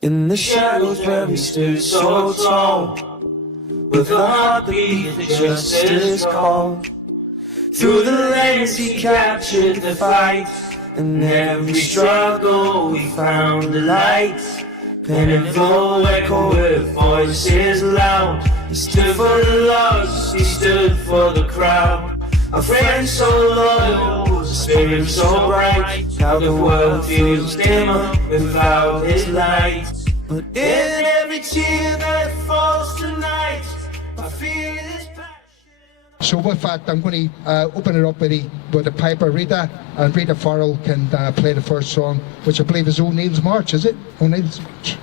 In the shadows where we stood so tall, with a heartbeat that just as cold. Through the lanes he captured the fight, and every struggle we found the light. Pinnacles echo with voices loud. He stood for the lost, he stood for the crowd. A friend so loyal, a spirit so bright. Now the world feels dimmer without his light. But in every tear that falls tonight, I feel his passion. So with that, I'm going to open it up with the piper Rita, and Rita Farrell can play the first song, which I believe is O'Neill's March, is it? O'Neill's March.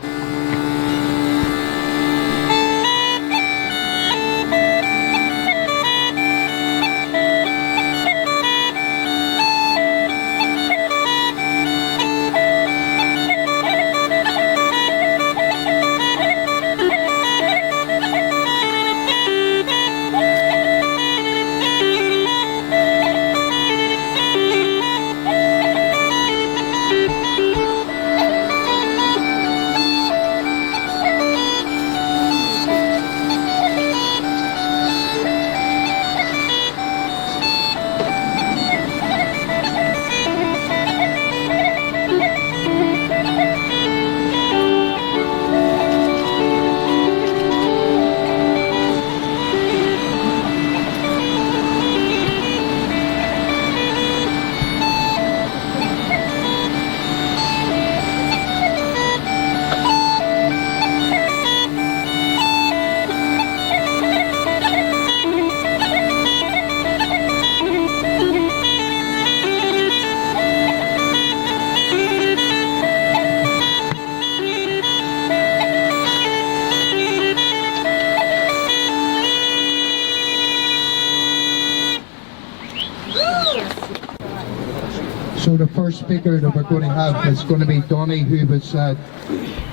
So the first speaker that we're going to have is going to be Donnie, who was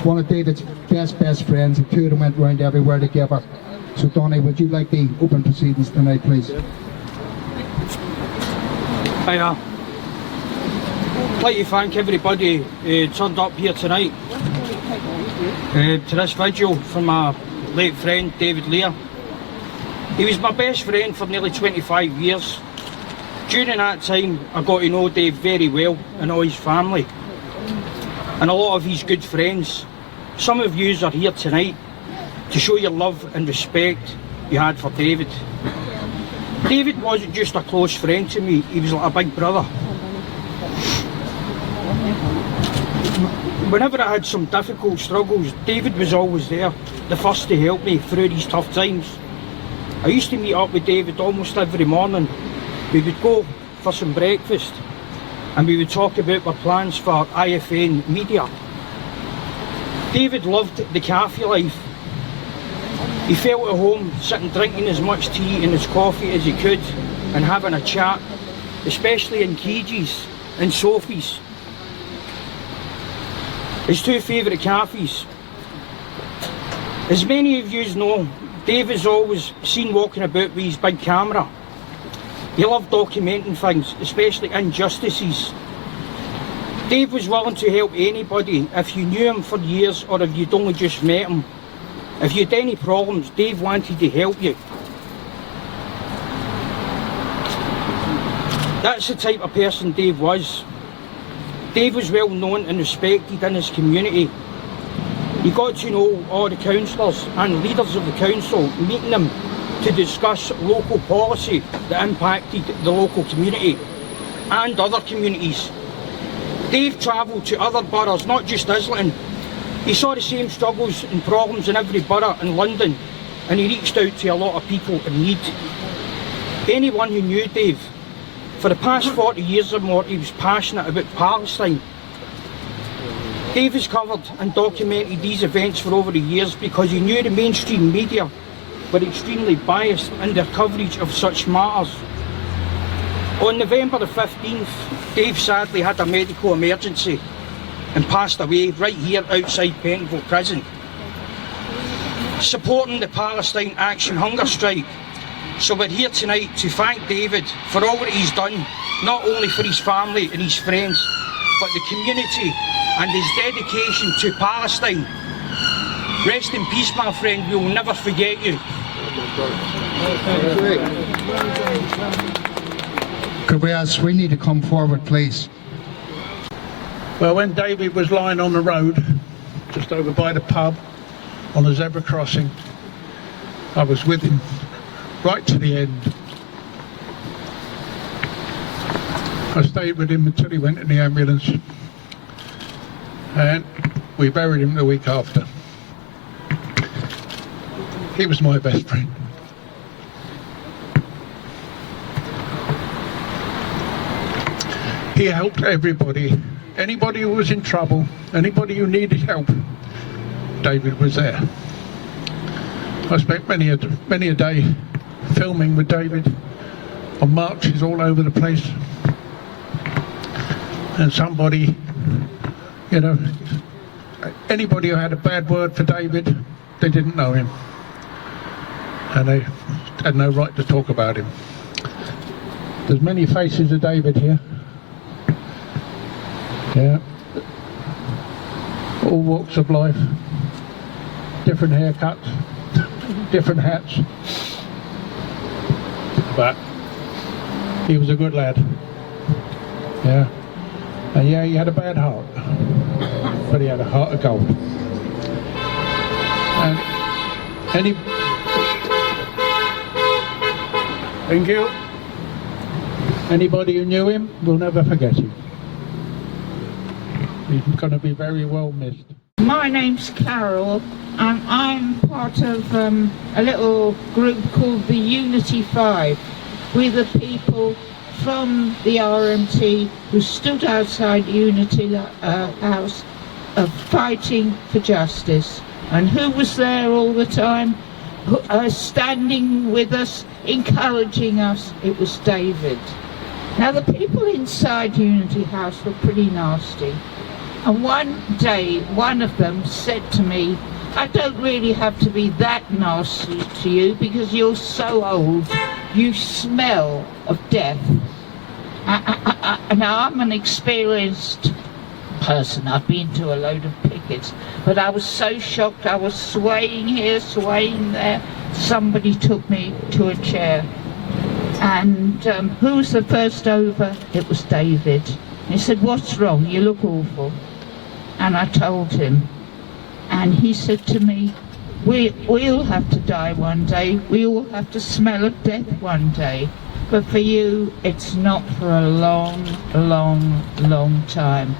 one of David's best friends, and two of them went round everywhere together. So Donnie, would you like the open proceedings tonight, please? I'd like to thank everybody turned up here tonight to this vigil for my late friend David Lear. He was my best friend for nearly 25 years. During that time, I got to know Dave very well and all his family, and a lot of his good friends. Some of yous are here tonight to show your love and respect you had for David. David wasn't just a close friend to me, he was like a big brother. Whenever I had some difficult struggles, David was always there, the first to help me through these tough times. I used to meet up with David almost every morning. We would go for some breakfast and we would talk about our plans for IFN Media. David loved the cafe life. He felt at home sitting drinking as much tea and as coffee as he could and having a chat, especially in Keege's and Sophie's, his two favourite cafes. As many of you know, Dave is always seen walking about with his big camera. He loved documenting things, especially injustices. Dave was willing to help anybody if you knew him for years or if you'd only just met him. If you had any problems, Dave wanted to help you. That's the type of person Dave was. Dave was well known and respected in his community. He got to know all the councillors and leaders of the council, meeting them to discuss local policy that impacted the local community and other communities. Dave travelled to other boroughs, not just Islington. He saw the same struggles and problems in every borough in London, and he reached out to a lot of people in need. Anyone who knew Dave, for the past 40 years or more, he was passionate about Palestine. Dave has covered and documented these events for over the years because he knew the mainstream media were extremely biased in their coverage of such matters. On November the 15th, Dave sadly had a medical emergency and passed away right here outside Pentonville Prison, supporting the Palestine Action Hunger Strike. So we're here tonight to thank David for all that he's done, not only for his family and his friends, but the community and his dedication to Palestine. Rest in peace, my friend. We will never forget you. Could we ask, we need to come forward, please. Well, when David was lying on the road, just over by the pub, on the zebra crossing, I was with him right to the end. I stayed with him until he went in the ambulance, and we buried him the week after. He was my best friend. He helped everybody. Anybody who was in trouble, anybody who needed help, David was there. I spent many a day filming with David on marches all over the place. And somebody, you know, anybody who had a bad word for David, they didn't know him. And they had no right to talk about him. There's many faces of David here. Yeah. All walks of life. Different haircuts. Different hats. But he was a good lad. Yeah. And yeah, he had a bad heart. But he had a heart of gold. And thank you. Anybody who knew him will never forget him. He's going to be very well missed. My name's Carol, and I'm part of a little group called the Unity 5. We're the people from the RMT who stood outside Unity House fighting for justice. And who was there all the time? Standing with us, encouraging us, it was David. Now the people inside Unity House were pretty nasty. And one day, one of them said to me, I don't really have to be that nasty to you because you're so old, you smell of death. Now I'm an experienced person, I've been to a load of pickets, but I was so shocked, I was swaying here, swaying there. Somebody took me to a chair. And who was the first over? It was David. He said, what's wrong? You look awful. And I told him. And he said to me, we all have to die one day. We all have to smell of death one day. But for you, it's not for a long, long, long time.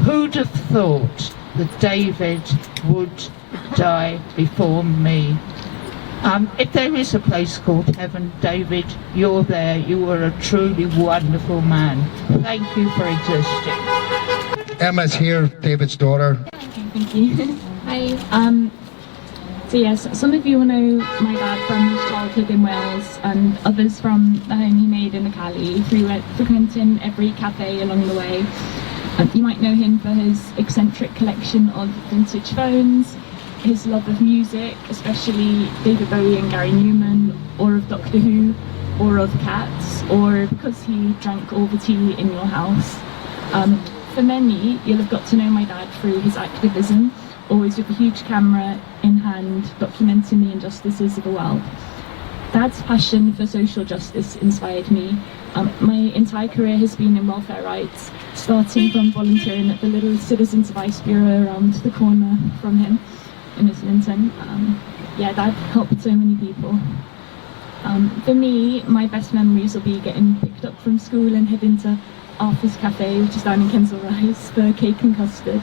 Who'd have thought that David would die before me? If there is a place called heaven, David, you're there. You are a truly wonderful man. Thank you for existing. Emma's here, David's daughter. Thank you. Hi. So yes, some of you will know my dad from his childhood in Wales, and others from the home he made in the Cali, frequenting every cafe along the way. You might know him for his eccentric collection of vintage phones, his love of music, especially David Bowie and Gary Newman, or of Doctor Who, or of cats, or because he drank all the tea in your house. For many, you'll have got to know my dad through his activism, always with a huge camera in hand, documenting the injustices of the world. Dad's passion for social justice inspired me. My entire career has been in welfare rights, starting from volunteering at the little Citizens Advice Bureau around the corner from him in Islington. Yeah, Dad helped so many people. For me, my best memories will be getting picked up from school and heading to Arthur's Cafe, which is down in Kensal Rise, for cake and custard,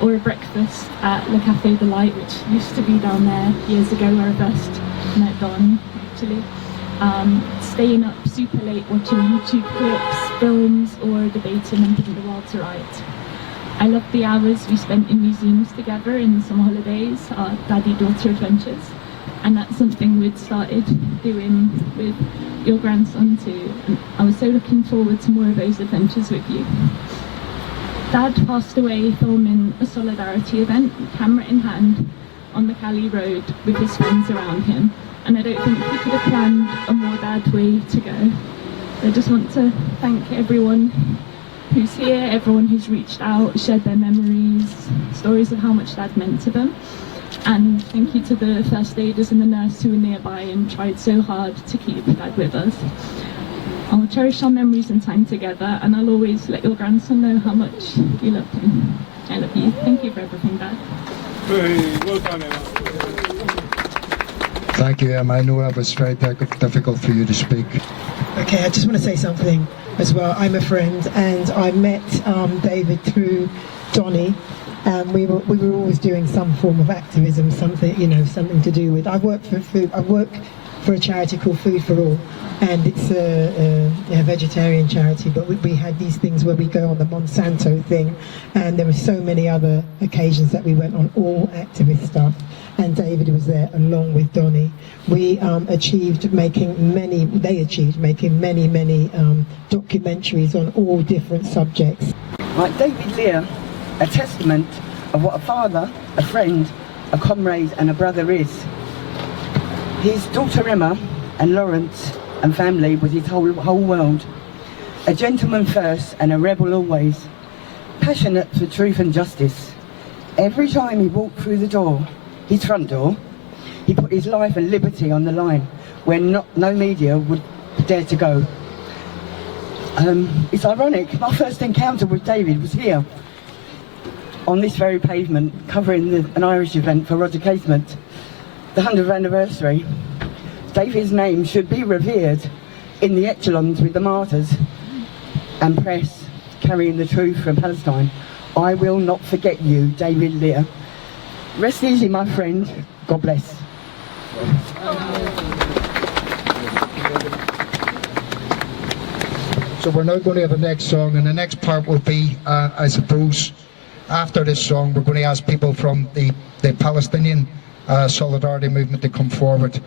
or a breakfast at Le Café de Light, which used to be down there years ago, where I first met Don, actually. Staying up super late watching YouTube clips, films, or debating and putting the world to rights. I loved the hours we spent in museums together in the summer holidays, our daddy-daughter adventures, and that's something we'd started doing with your grandson too, and I was so looking forward to more of those adventures with you. Dad passed away filming a solidarity event, camera in hand, on the Cali Road with his friends around him, and I don't think we could have planned a more dad way to go. I just want to thank everyone who's here, everyone who's reached out, shared their memories, stories of how much Dad meant to them. And thank you to the first aiders and the nurse who were nearby and tried so hard to keep Dad with us. I'll cherish our memories and time together, and I'll always let your grandson know how much you love him. I love you. Thank you for everything, Dad. Well done, Emma. Thank you, Emma. I know that was very difficult for you to speak. Okay, I just want to say something as well. I'm a friend, and I met David through Donny. We were always doing some form of activism, something to do with. I work for a charity called Food for All, and it's a vegetarian charity. But we had these things where we go on the Monsanto thing, and there were so many other occasions that we went on, all activist stuff. And David was there along with Donny. We achieved making many documentaries on all different subjects. Like David Lear, a testament of what a father, a friend, a comrade and a brother is. His daughter Emma and Lawrence and family was his whole world. A gentleman first and a rebel always. Passionate for truth and justice. Every time he walked through the door, his front door, he put his life and liberty on the line where no media would dare to go. It's ironic, my first encounter with David was here, on this very pavement, covering an Irish event for Roger Casement, the 100th anniversary. David's name should be revered in the echelons with the martyrs and press carrying the truth from Palestine. I will not forget you, David Lear. Rest easy, my friend. God bless. So we're now going to have the next song, and the next part will be, I suppose, after this song, we're going to ask people from the Palestinian solidarity movement to come forward.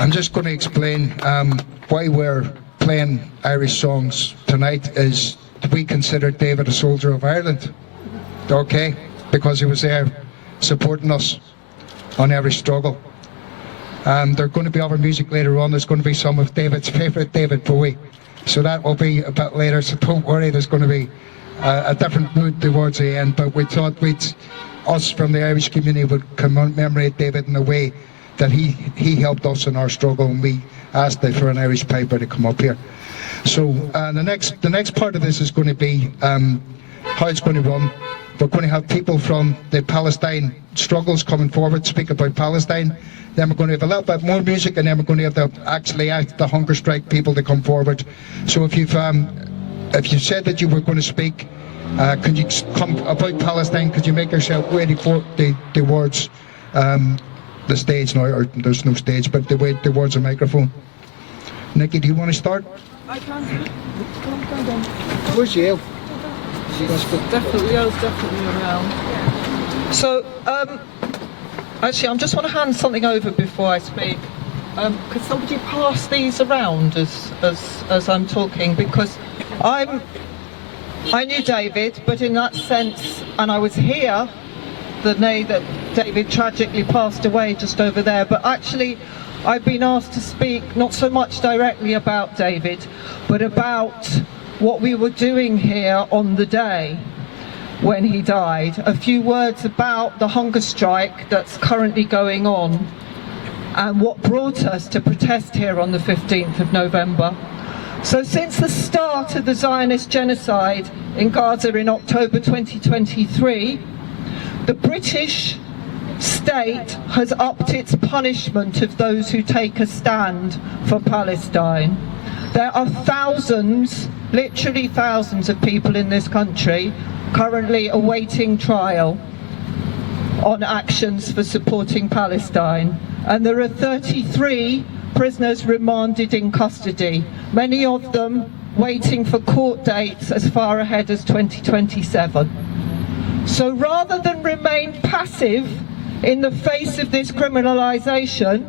I'm just going to explain why we're playing Irish songs tonight. Is we consider David a soldier of Ireland, okay? Because he was there supporting us on every struggle. There's going to be other music later on. There's going to be some of David's favourite, David Bowie. So that will be a bit later, so don't worry, there's going to be a different mood towards the end. But we thought us from the Irish community would commemorate David in a way that he helped us in our struggle, and we asked for an Irish piper to come up here. So the next part of this is going to be how it's going to run. We're going to have people from the Palestine struggles coming forward, speak about Palestine. Then we're going to have a little bit more music, and then we're going to have the hunger strike people to come forward. So if you said that you were going to speak, could you come about Palestine? Could you make yourself ready for the words? The stage now, or there's no stage, but the way towards the microphone. Nikki, do you want to start? I can do. Come on. Where's Yale? She's definitely around. So, actually, I just want to hand something over before I speak. Could somebody pass these around as I'm talking? Because I knew David, but in that sense, and I was here the day that David tragically passed away just over there, but actually I've been asked to speak not so much directly about David, but about what we were doing here on the day when he died. A few words about the hunger strike that's currently going on and what brought us to protest here on the 15th of November. So since the start of the Zionist genocide in Gaza in October 2023, the British state has upped its punishment of those who take a stand for Palestine. There are thousands, literally thousands of people in this country currently awaiting trial on actions for supporting Palestine. And there are 33 prisoners remanded in custody, many of them waiting for court dates as far ahead as 2027. So rather than remain passive in the face of this criminalisation,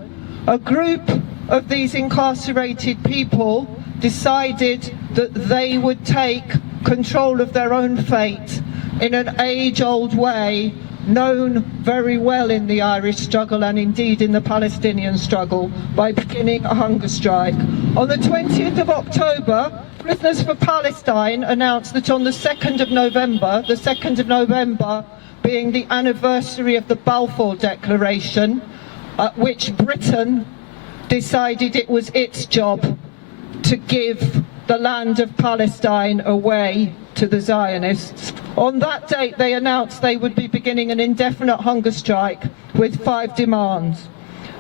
a group of these incarcerated people decided that they would take control of their own fate in an age-old way known very well in the Irish struggle and indeed in the Palestinian struggle, by beginning a hunger strike. On the 20th of October, Prisoners for Palestine announced that on the 2nd of November being the anniversary of the Balfour Declaration, at which Britain decided it was its job to give the land of Palestine away to the Zionists. On that date, they announced they would be beginning an indefinite hunger strike with 5 demands.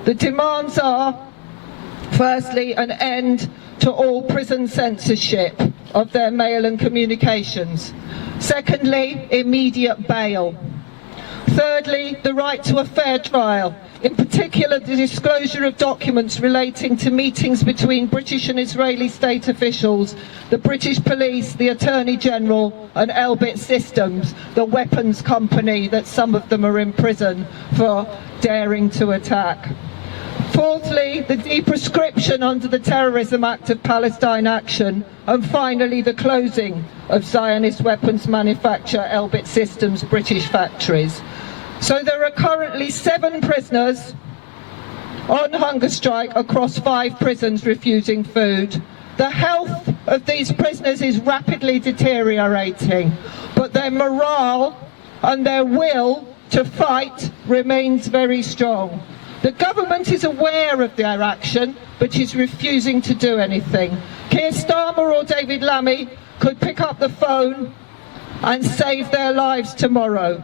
The demands are, firstly, an end to all prison censorship of their mail and communications. Secondly, immediate bail. Thirdly, the right to a fair trial, in particular the disclosure of documents relating to meetings between British and Israeli state officials, the British police, the Attorney General and Elbit Systems, the weapons company that some of them are in prison for daring to attack. Fourthly, the deprescription under the Terrorism Act of Palestine Action, and finally the closing of Zionist weapons manufacturer Elbit Systems' British factories. So there are currently 7 prisoners on hunger strike across 5 prisons refusing food. The health of these prisoners is rapidly deteriorating, but their morale and their will to fight remains very strong. The government is aware of their action, but is refusing to do anything. Keir Starmer or David Lammy could pick up the phone and save their lives tomorrow.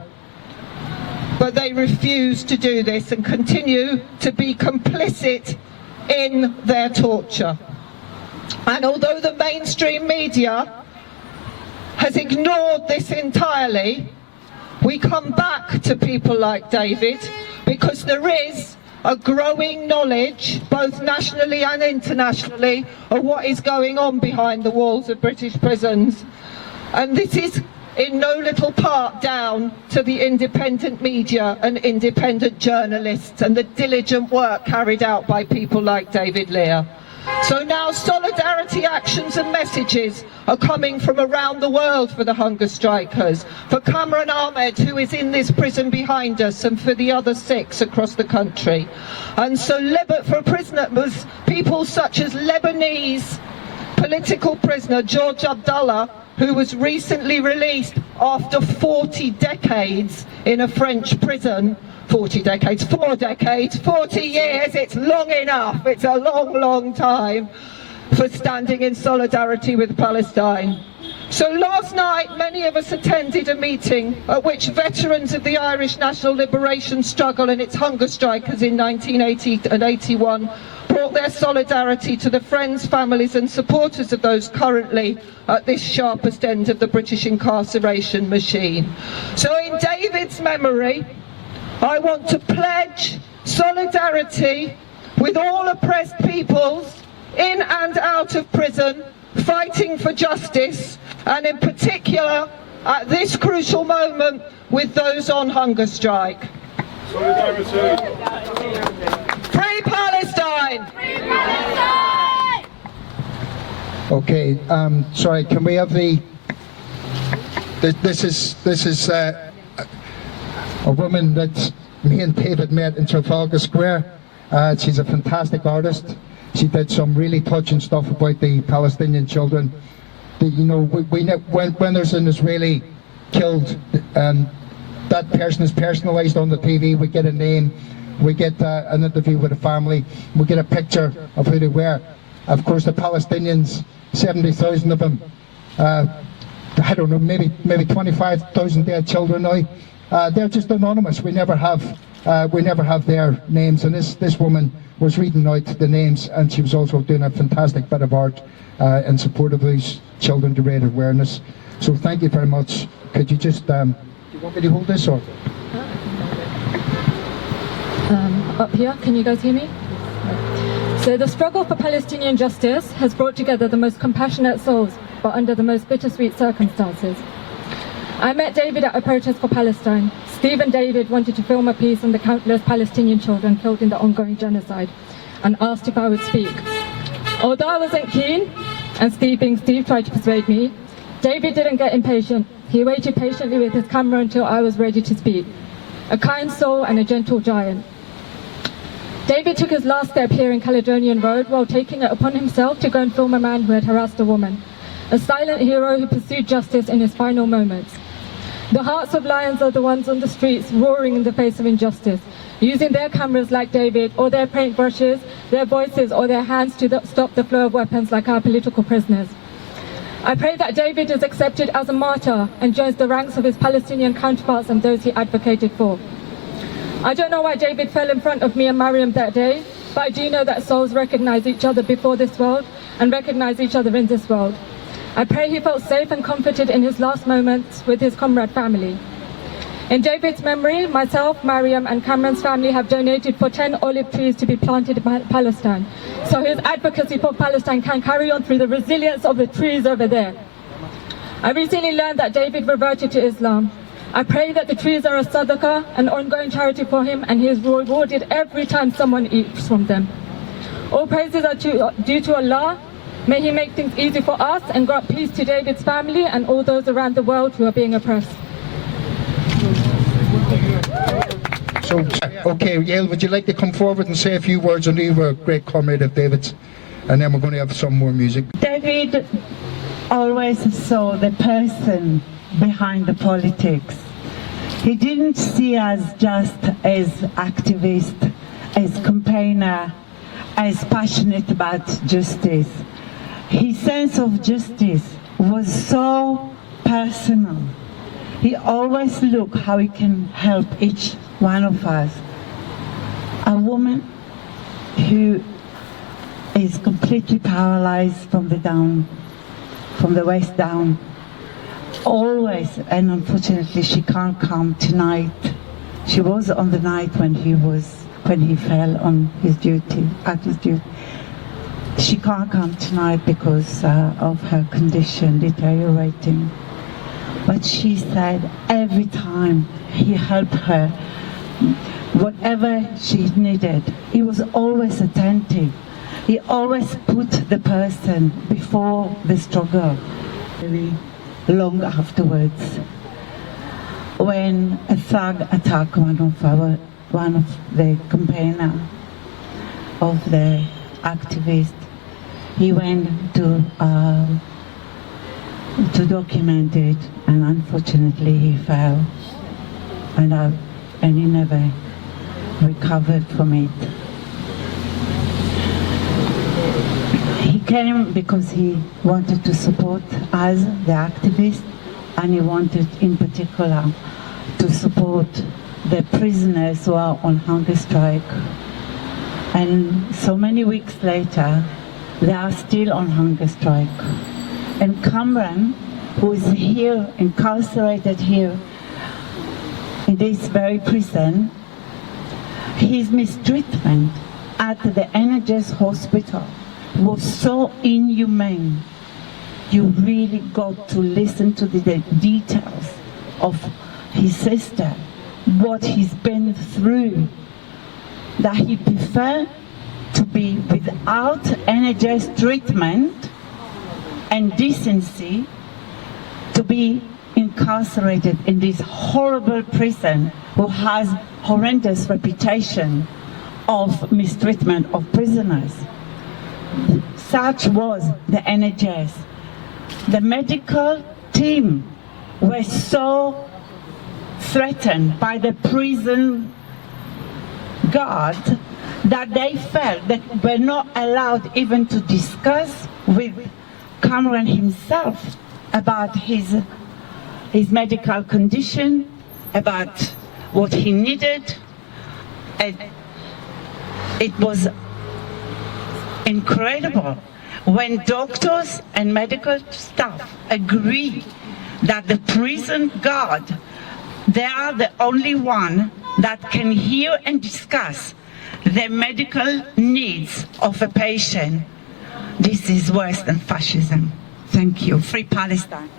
But they refuse to do this and continue to be complicit in their torture. And although the mainstream media has ignored this entirely, we come back to people like David because there is a growing knowledge, both nationally and internationally, of what is going on behind the walls of British prisons. And this is in no little part down to the independent media and independent journalists and the diligent work carried out by people like David Lear. So now solidarity actions and messages are coming from around the world for the hunger strikers, for Cameron Ahmed, who is in this prison behind us, and for the other 6 across the country. And so for prisoners, people such as Lebanese political prisoner George Abdallah, who was recently released after 40 decades in a French prison. 40 decades, 4 decades, 40 years, it's long enough, it's a long, long time for standing in solidarity with Palestine. So last night, many of us attended a meeting at which veterans of the Irish national liberation struggle and its hunger strikers in 1980 and 81 brought their solidarity to the friends, families and supporters of those currently at this sharpest end of the British incarceration machine. So in David's memory, I want to pledge solidarity with all oppressed peoples in and out of prison, fighting for justice, and in particular, at this crucial moment, with those on hunger strike. Solidarity. Free Palestine! Free Palestine! Okay, sorry, can we have the... This is a woman that me and David met in Trafalgar Square. She's a fantastic artist. She did some really touching stuff about the Palestinian children. You know, when there's an Israeli killed and that person is personalised on the TV, we get a name, we get an interview with a family, we get a picture of who they were. Of course, the Palestinians, 70,000 of them, I don't know, maybe 25,000 dead children now. They're just anonymous. We never have their names. And this woman was reading out the names, and she was also doing a fantastic bit of art in support of these children to raise awareness. So thank you very much. Could you just, do you want me to hold this or? Up here, can you guys hear me? So the struggle for Palestinian justice has brought together the most compassionate souls, but under the most bittersweet circumstances. I met David at a protest for Palestine. Steve and David wanted to film a piece on the countless Palestinian children killed in the ongoing genocide and asked if I would speak. Although I wasn't keen, and Steve being Steve tried to persuade me, David didn't get impatient. He waited patiently with his camera until I was ready to speak. A kind soul and a gentle giant. David took his last step here in Caledonian Road while taking it upon himself to go and film a man who had harassed a woman. A silent hero who pursued justice in his final moments. The hearts of lions are the ones on the streets roaring in the face of injustice, using their cameras like David, or their paintbrushes, their voices, or their hands to stop the flow of weapons like our political prisoners. I pray that David is accepted as a martyr and joins the ranks of his Palestinian counterparts and those he advocated for. I don't know why David fell in front of me and Mariam that day, but I do know that souls recognize each other before this world and recognize each other in this world. I pray he felt safe and comforted in his last moments with his comrade family. In David's memory, myself, Mariam and Cameron's family have donated for 10 olive trees to be planted in Palestine, so his advocacy for Palestine can carry on through the resilience of the trees over there. I recently learned that David reverted to Islam. I pray that the trees are a sadaqah, an ongoing charity for him, and he is rewarded every time someone eats from them. All praises are due to Allah. May he make things easy for us and grant peace to David's family and all those around the world who are being oppressed. So, okay, Yael, would you like to come forward and say a few words? I know you were a great comrade of David's, and then we're going to have some more music. David always saw the person behind the politics. He didn't see us just as activists, as campaigner, as passionate about justice. His sense of justice was so personal. He always looked how he can help each one of us. A woman who is completely paralyzed from the waist down, always, and unfortunately she can't come tonight. She was on the night when he fell on his duty, at his duty. She can't come tonight because of her condition deteriorating. But she said every time he helped her, whatever she needed, he was always attentive. He always put the person before the struggle. Very long afterwards, when a thug attacked one of the campaigner of the activist, he went to document it, and unfortunately he fell, and he never recovered from it. He came because he wanted to support us, the activists, and he wanted in particular to support the prisoners who are on hunger strike. And so many weeks later, they are still on hunger strike. And Cameron, who is here, incarcerated here in this very prison, his mistreatment at the NHS hospital was so inhumane. You really got to listen to the details of his sister, what he's been through, that he preferred to be without NHS treatment and decency, to be incarcerated in this horrible prison, who has horrendous reputation of mistreatment of prisoners. Such was the NHS. The medical team were so threatened by the prison guard that they felt that were not allowed even to discuss with Cameron himself about his medical condition, about what he needed. And it was incredible when doctors and medical staff agree that the prison guard, they are the only one that can hear and discuss the medical needs of a patient. This is worse than fascism. Thank you. Free Palestine.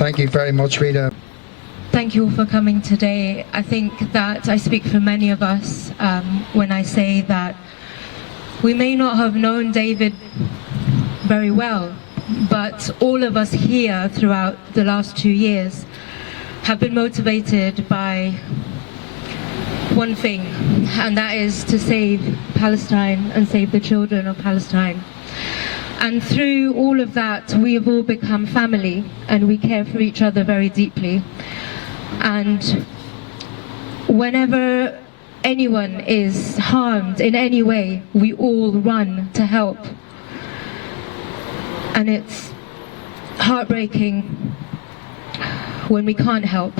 Thank you very much, Rita. Thank you all for coming today. I think that I speak for many of us when I say that we may not have known David very well, but all of us here throughout the last 2 years have been motivated by one thing, and that is to save Palestine and save the children of Palestine. And through all of that, we have all become family, and we care for each other very deeply. And whenever anyone is harmed in any way, we all run to help. And it's heartbreaking when we can't help.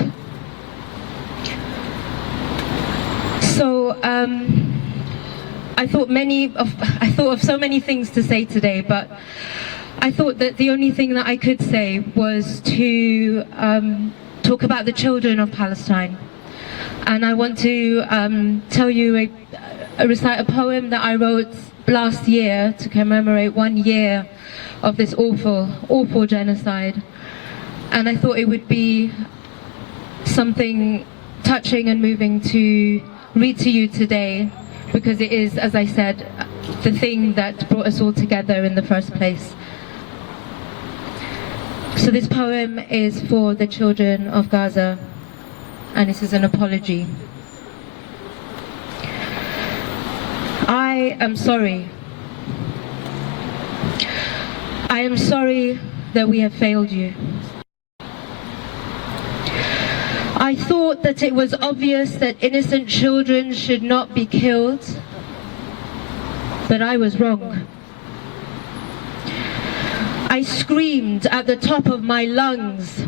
So I thought of so many things to say today, but I thought that the only thing that I could say was to talk about the children of Palestine. And I want to recite a poem that I wrote last year to commemorate 1 year of this awful genocide. And I thought it would be something touching and moving to read to you today, because it is, as I said, the thing that brought us all together in the first place. So this poem is for the children of Gaza, and this is an apology. I am sorry. I am sorry that we have failed you. I thought that it was obvious that innocent children should not be killed, but I was wrong. I screamed at the top of my lungs,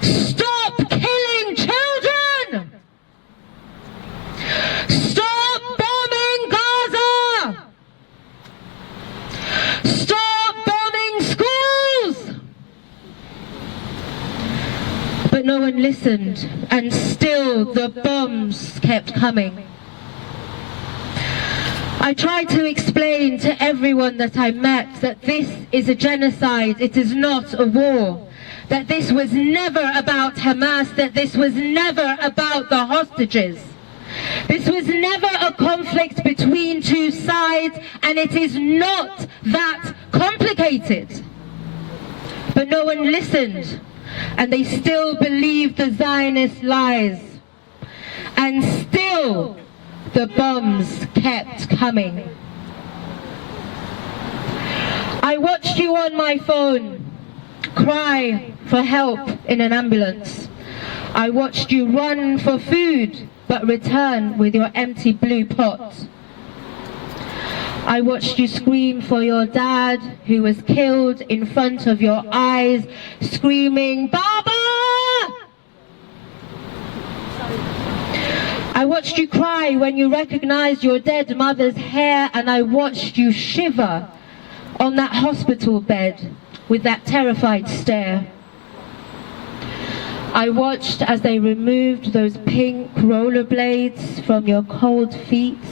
"Stop killing children! Stop bombing Gaza! Stop bombing schools!" But no one listened, and still the bombs kept coming. I tried to explain to everyone that I met that this is a genocide, it is not a war. That this was never about Hamas, that this was never about the hostages. This was never a conflict between two sides, and it is not that complicated. But no one listened, and they still believed the Zionist lies. And still, the bombs kept coming. I watched you on my phone cry for help in an ambulance. I watched you run for food, but return with your empty blue pot. I watched you scream for your dad, who was killed in front of your eyes, screaming, "Baba!" I watched you cry when you recognized your dead mother's hair, and I watched you shiver on that hospital bed with that terrified stare. I watched as they removed those pink rollerblades from your cold feet,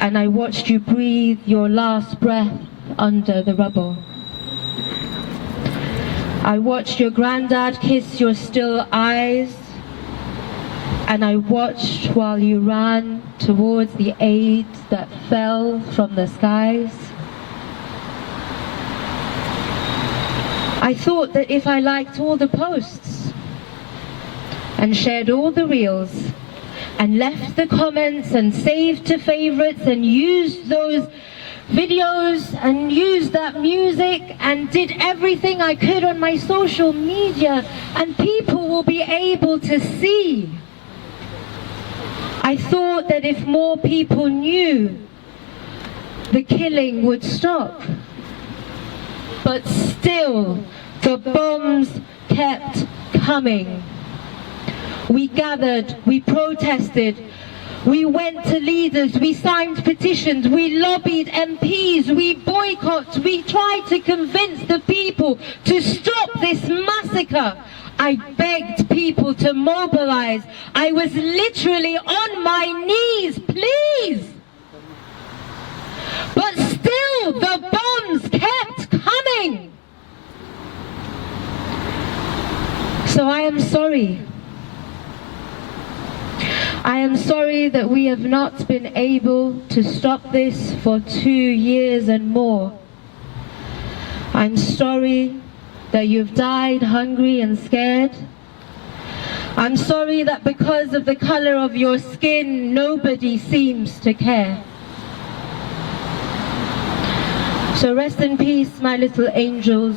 and I watched you breathe your last breath under the rubble. I watched your granddad kiss your still eyes, and I watched while you ran towards the aid that fell from the skies. I thought that if I liked all the posts and shared all the reels and left the comments and saved to favorites and used those videos and used that music and did everything I could on my social media, and people will be able to see. I thought that if more people knew, the killing would stop. But still, the bombs kept coming. We gathered, we protested, we went to leaders, we signed petitions, we lobbied MPs, we boycotted, we tried to convince the people to stop this massacre. I begged people to mobilize. I was literally on my knees, please. But still, the bombs kept coming. So I am sorry. I am sorry that we have not been able to stop this for 2 years and more. I'm sorry that you've died hungry and scared. I'm sorry that because of the color of your skin, nobody seems to care. So rest in peace, my little angels,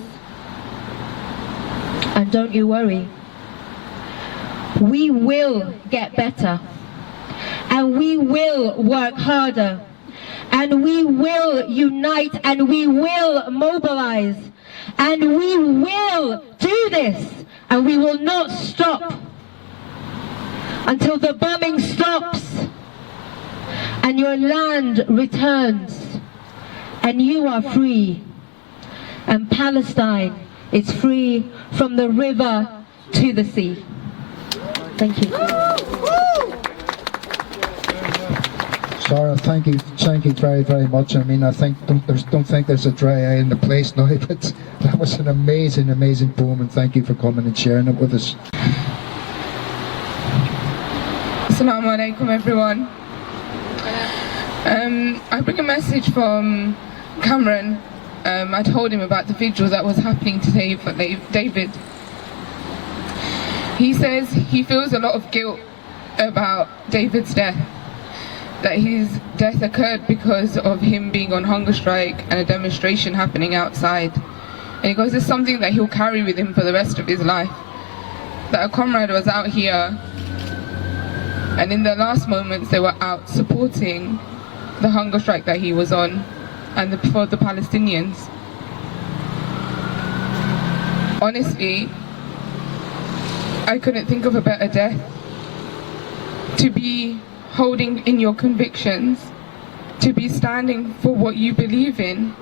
and don't you worry. We will get better, and we will work harder, and we will unite, and we will mobilize, and we will do this, and we will not stop until the bombing stops and your land returns and you are free, and Palestine is free from the river to the sea. Thank you. Sarah, thank you very, very much. I mean, I think don't think there's a dry eye in the place now, but that was an amazing, amazing poem, and thank you for coming and sharing it with us. Assalamu alaikum, everyone. I bring a message from Cameron. I told him about the vigil that was happening today for David. He says he feels a lot of guilt about David's death, that his death occurred because of him being on hunger strike and a demonstration happening outside. And he goes, it's something that he'll carry with him for the rest of his life. That a comrade was out here, and in the last moments they were out supporting the hunger strike that he was on, and for the Palestinians. Honestly, I couldn't think of a better death. To be holding in your convictions, to be standing for what you believe in.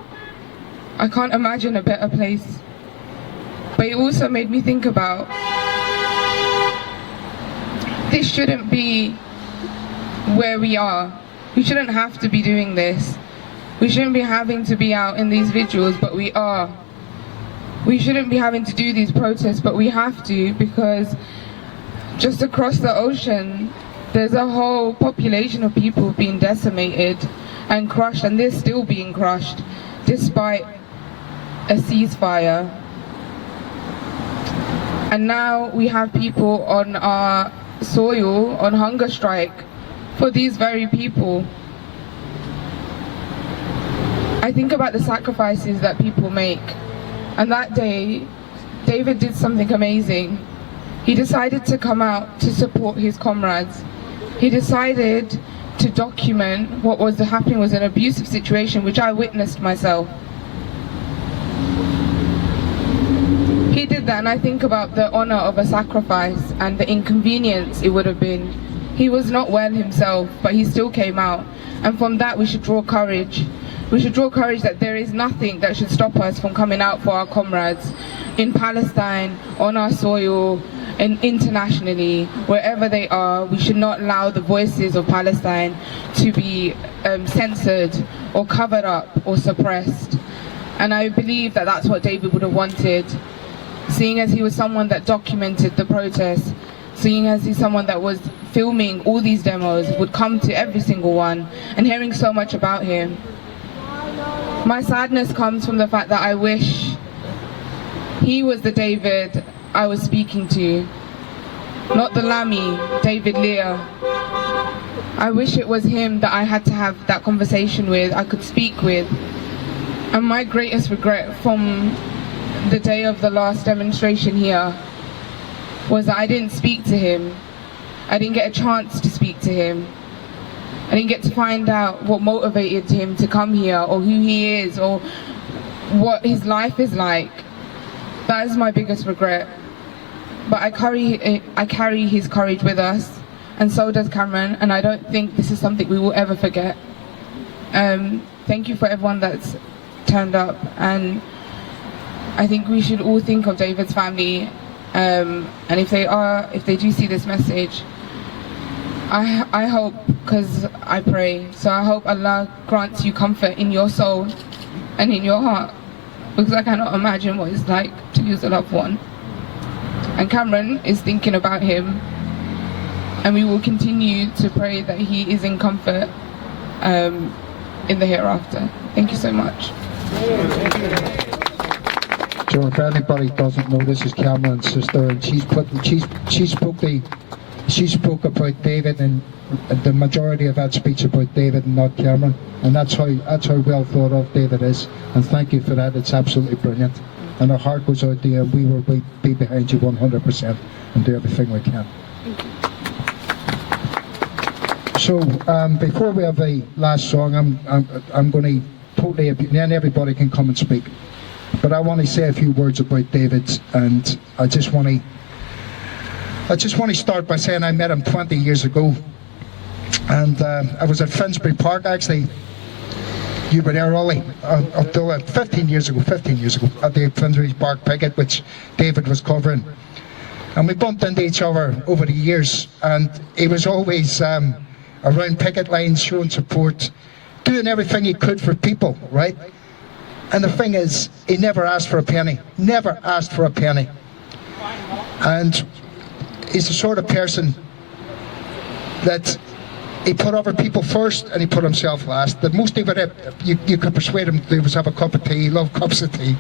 I can't imagine a better place. But it also made me think about, this shouldn't be where we are. We shouldn't have to be doing this. We shouldn't be having to be out in these vigils, but we are. We shouldn't be having to do these protests, but we have to, because just across the ocean, there's a whole population of people being decimated and crushed, and they're still being crushed despite a ceasefire. And now we have people on our soil on hunger strike for these very people. I think about the sacrifices that people make. And that day, David did something amazing. He decided to come out to support his comrades. He decided to document what was happening was an abusive situation, which I witnessed myself. He did that, and I think about the honor of a sacrifice and the inconvenience it would have been. He was not well himself, but he still came out. And from that we should draw courage. We should draw courage that there is nothing that should stop us from coming out for our comrades in Palestine, on our soil, and internationally, wherever they are. We should not allow the voices of Palestine to be censored or covered up or suppressed. And I believe that that's what David would have wanted, seeing as he was someone that documented the protests, seeing as he's someone that was filming all these demos, would come to every single one, and hearing so much about him. My sadness comes from the fact that I wish he was the David I was speaking to, not the Lammy, David Lear. I wish it was him that I had to have that conversation with, I could speak with. And my greatest regret from the day of the last demonstration here was that I didn't speak to him. I didn't get a chance to speak to him. I didn't get to find out what motivated him to come here, or who he is, or what his life is like. That is my biggest regret. But I carry his courage with us, and so does Cameron, and I don't think this is something we will ever forget. Thank you for everyone that's turned up, and I think we should all think of David's family, and if they do see this message, I hope, because I pray, so I hope Allah grants you comfort in your soul and in your heart, because I cannot imagine what it's like to lose a loved one. And Cameron is thinking about him, and we will continue to pray that he is in comfort in the hereafter. Thank you so much. So if anybody doesn't know, this is Cameron's sister, and she spoke about David, and the majority of that speech about David and not Cameron, and that's how well thought of David is. And thank you for that. It's absolutely brilliant. And our heart goes out to you, and we will be behind you 100% and do everything we can. So before we have the last song, I'm going to totally, then everybody can come and speak. But I want to say a few words about David, and I just want to start by saying I met him 20 years ago, and I was at Finsbury Park, actually. You were there, Ollie, up till 15 years ago, at the Finsbury Park picket, which David was covering. And we bumped into each other over the years, and he was always around picket lines, showing support, doing everything he could for people, right? And the thing is, he never asked for a penny, never asked for a penny. And he's the sort of person that he put other people first and he put himself last. That most people, you could persuade him to have a cup of tea. He loved cups of tea.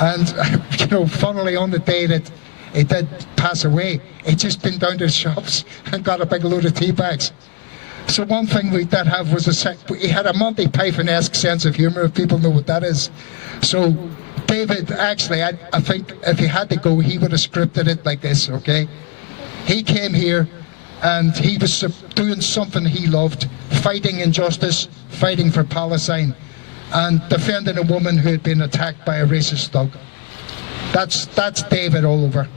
And, you know, funnily on the day that he did pass away, he'd just been down to the shops and got a big load of tea bags. So one thing we did have was he had a Monty Python-esque sense of humour, if people know what that is. So David, actually, I think if he had to go, he would have scripted it like this, okay? He came here and he was doing something he loved, fighting injustice, fighting for Palestine, and defending a woman who had been attacked by a racist thug. That's David all over.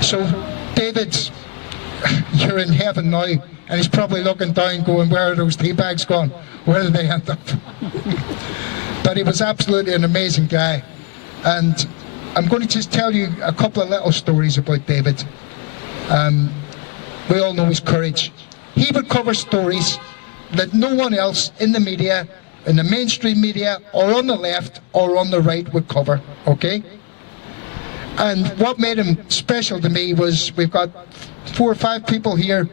So David, you're in heaven now, and he's probably looking down going, where are those tea bags gone? Where did they end up? But he was absolutely an amazing guy. And I'm going to just tell you a couple of little stories about David. We all know his courage. He would cover stories that no one else in the media, in the mainstream media, or on the left, or on the right would cover, okay? And what made him special to me was we've got 4 or 5 people here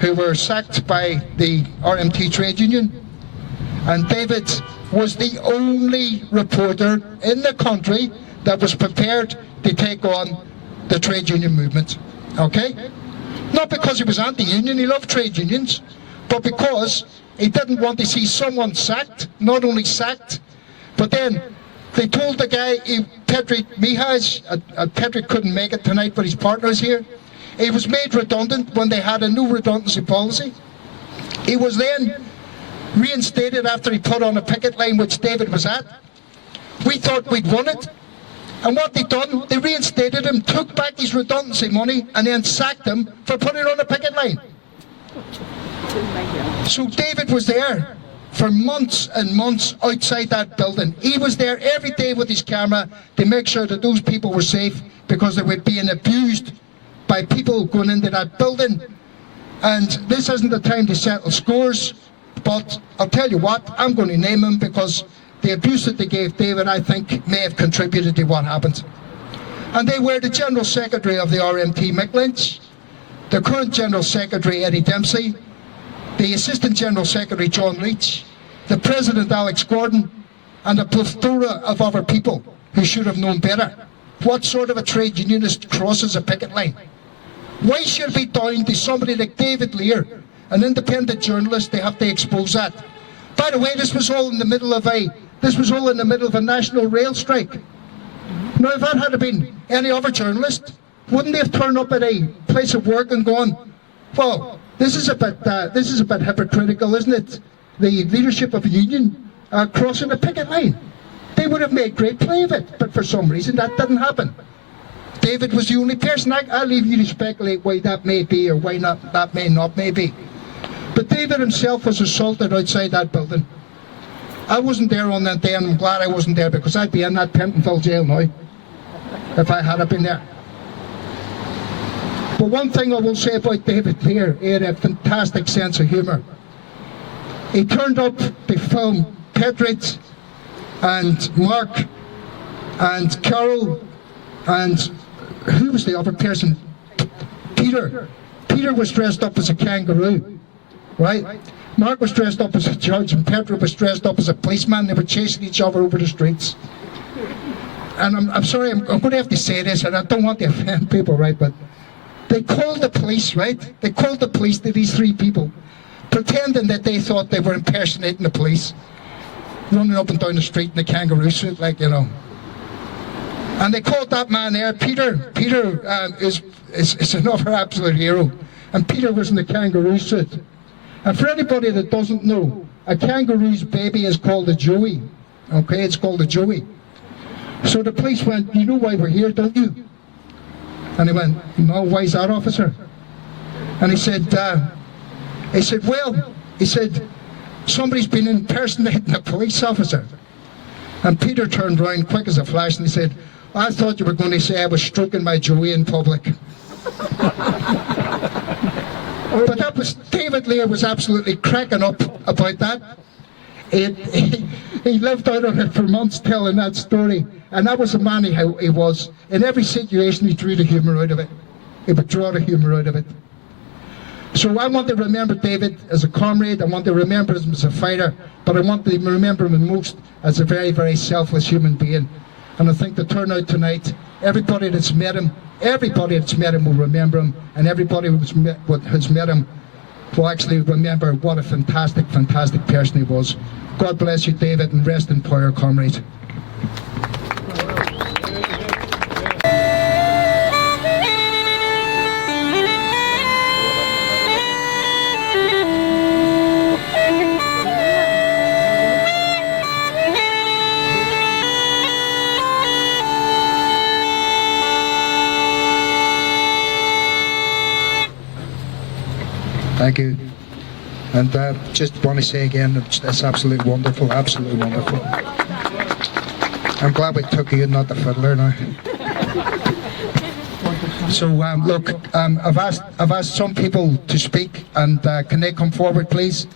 who were sacked by the RMT trade union, and David was the only reporter in the country that was prepared to take on the trade union movement, okay? Not because he was anti-union, he loved trade unions, but because he didn't want to see someone sacked, not only sacked, but then They told the guy, Patrick Mihaj, Patrick couldn't make it tonight, but his partner's here. He was made redundant when they had a new redundancy policy. He was then reinstated after he put on a picket line, which David was at. We thought we'd won it. And what they done, they reinstated him, took back his redundancy money, and then sacked him for putting on a picket line. So David was there for months and months outside that building. He was there every day with his camera to make sure that those people were safe, because they were being abused by people going into that building. And this isn't the time to settle scores, but I'll tell you what, I'm going to name him, because the abuse that they gave David, I think, may have contributed to what happened. And they were the General Secretary of the RMT, Mick Lynch, the current General Secretary, Eddie Dempsey, the Assistant General Secretary, John Leach, the President, Alex Gordon, and a plethora of other people who should have known better. What sort of a trade unionist crosses a picket line? Why should it be down to somebody like David Lear, an independent journalist? They have to expose that. By the way, this was all in the middle of a national rail strike. Now, if that had been any other journalist, wouldn't they have turned up at a place of work and gone, well, this is a bit hypocritical, isn't it? The leadership of a union crossing a picket line. They would have made great play of it, but for some reason that didn't happen. David was the only person. I'll leave you to speculate why that may be, or why not that may not be. But David himself was assaulted outside that building. I wasn't there on that day, and I'm glad I wasn't there, because I'd be in that Pentonville jail now if I had been there. But one thing I will say about David Lear, he had a fantastic sense of humour. He turned up to film Pedrit and Mark and Carol and who was the other person? Peter. Peter was dressed up as a kangaroo, right? Mark was dressed up as a judge, and Pedro was dressed up as a policeman. They were chasing each other over the streets. And I'm sorry, I'm going to have to say this, and I don't want to offend people, right? But they called the police, right? They called the police to these three people, pretending that they thought they were impersonating the police, running up and down the street in a kangaroo suit, like, you know. And they called that man there, Peter. Peter is another absolute hero. And Peter was in the kangaroo suit. And for anybody that doesn't know, a kangaroo's baby is called a joey. Okay, it's called a joey. So the police went, you know why we're here, don't you? And he went, no, why is that, officer? And he said, somebody's been impersonating a police officer. And Peter turned around quick as a flash and he said, I thought you were going to say I was stroking my joey in public. But that was, David Lear was absolutely cracking up about that. He lived out on it for months telling that story. And that was the man he was. In every situation he drew the humour out of it. He would draw the humour out of it. So I want to remember David as a comrade, I want to remember him as a fighter, but I want to remember him most as a very, very selfless human being. And I think the turnout tonight, everybody that's met him will remember him, and everybody who has met him will actually remember what a fantastic, fantastic person he was. God bless you, David, and rest in power, comrade. Thank you. And just want to say again, it's absolutely wonderful, absolutely wonderful. I'm glad we took you and not the fiddler now. So look, I've asked some people to speak, and can they come forward, please?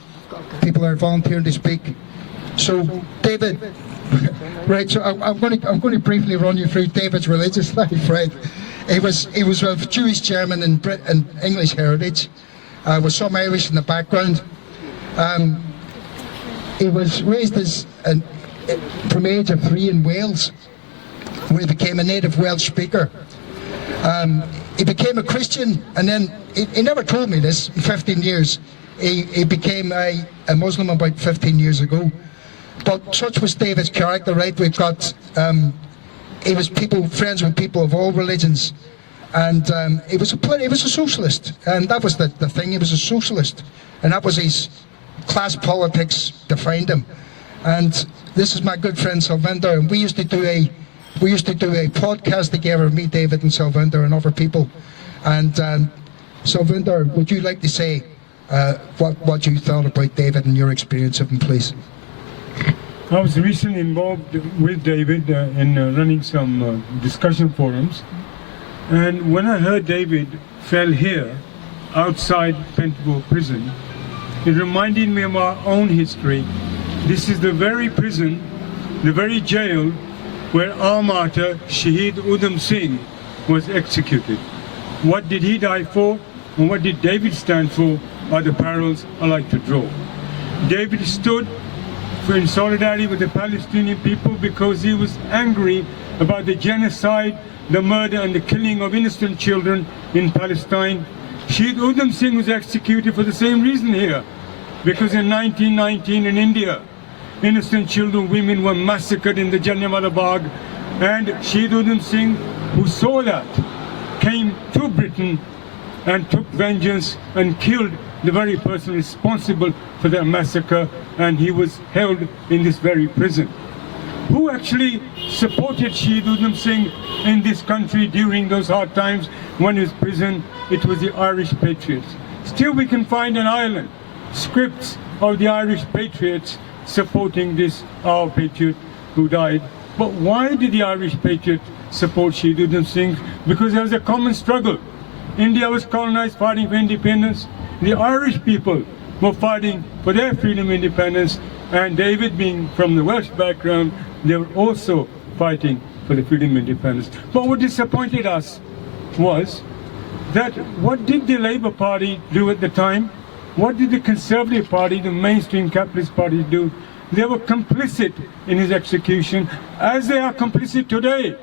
People are volunteering to speak. So David, right? So I'm going to briefly run you through David's religious life, right? He was of Jewish, German, and English heritage. With some Irish in the background. He was raised from the age of 3 in Wales, where he became a native Welsh speaker. He became a Christian, and then he never told me this. In 15 years, he became a Muslim about 15 years ago. But such was David's character, right? We've got, he was friends with people of all religions. And he was a socialist, and that was the thing. He was a socialist, and that was his class politics defined him. And this is my good friend Sylvinder, and we used to do a podcast together, me, David, and Sylvinder, and other people. And Sylvinder, would you like to say what you thought about David and your experience of him, please? I was recently involved with David in running some discussion forums. And when I heard David fell here, outside Pentonville prison, it reminded me of our own history. This is the very prison, the very jail, where our martyr, Shahid Udham Singh, was executed. What did he die for, and what did David stand for, are the parallels I like to draw. David stood in solidarity with the Palestinian people because he was angry about the genocide, the murder and the killing of innocent children in Palestine. Shahid Udham Singh was executed for the same reason here, because in 1919 in India, innocent children, women were massacred in the Jallianwala Bagh, and Shahid Udham Singh, who saw that, came to Britain and took vengeance and killed the very person responsible for that massacre, and he was held in this very prison. Who actually supported Shahid Udham Singh in this country during those hard times when he was in prison? It was the Irish Patriots. Still we can find in Ireland scripts of the Irish Patriots supporting this, our patriot who died. But why did the Irish Patriots support Shahid Udham Singh? Because there was a common struggle. India was colonized, fighting for independence. The Irish people were fighting for their freedom and independence, and David, being from the Welsh background, they were also fighting for the freedom and independence. But what disappointed us was that what did the Labour Party do at the time? What did the Conservative Party, the mainstream capitalist party, do? They were complicit in his execution, as they are complicit today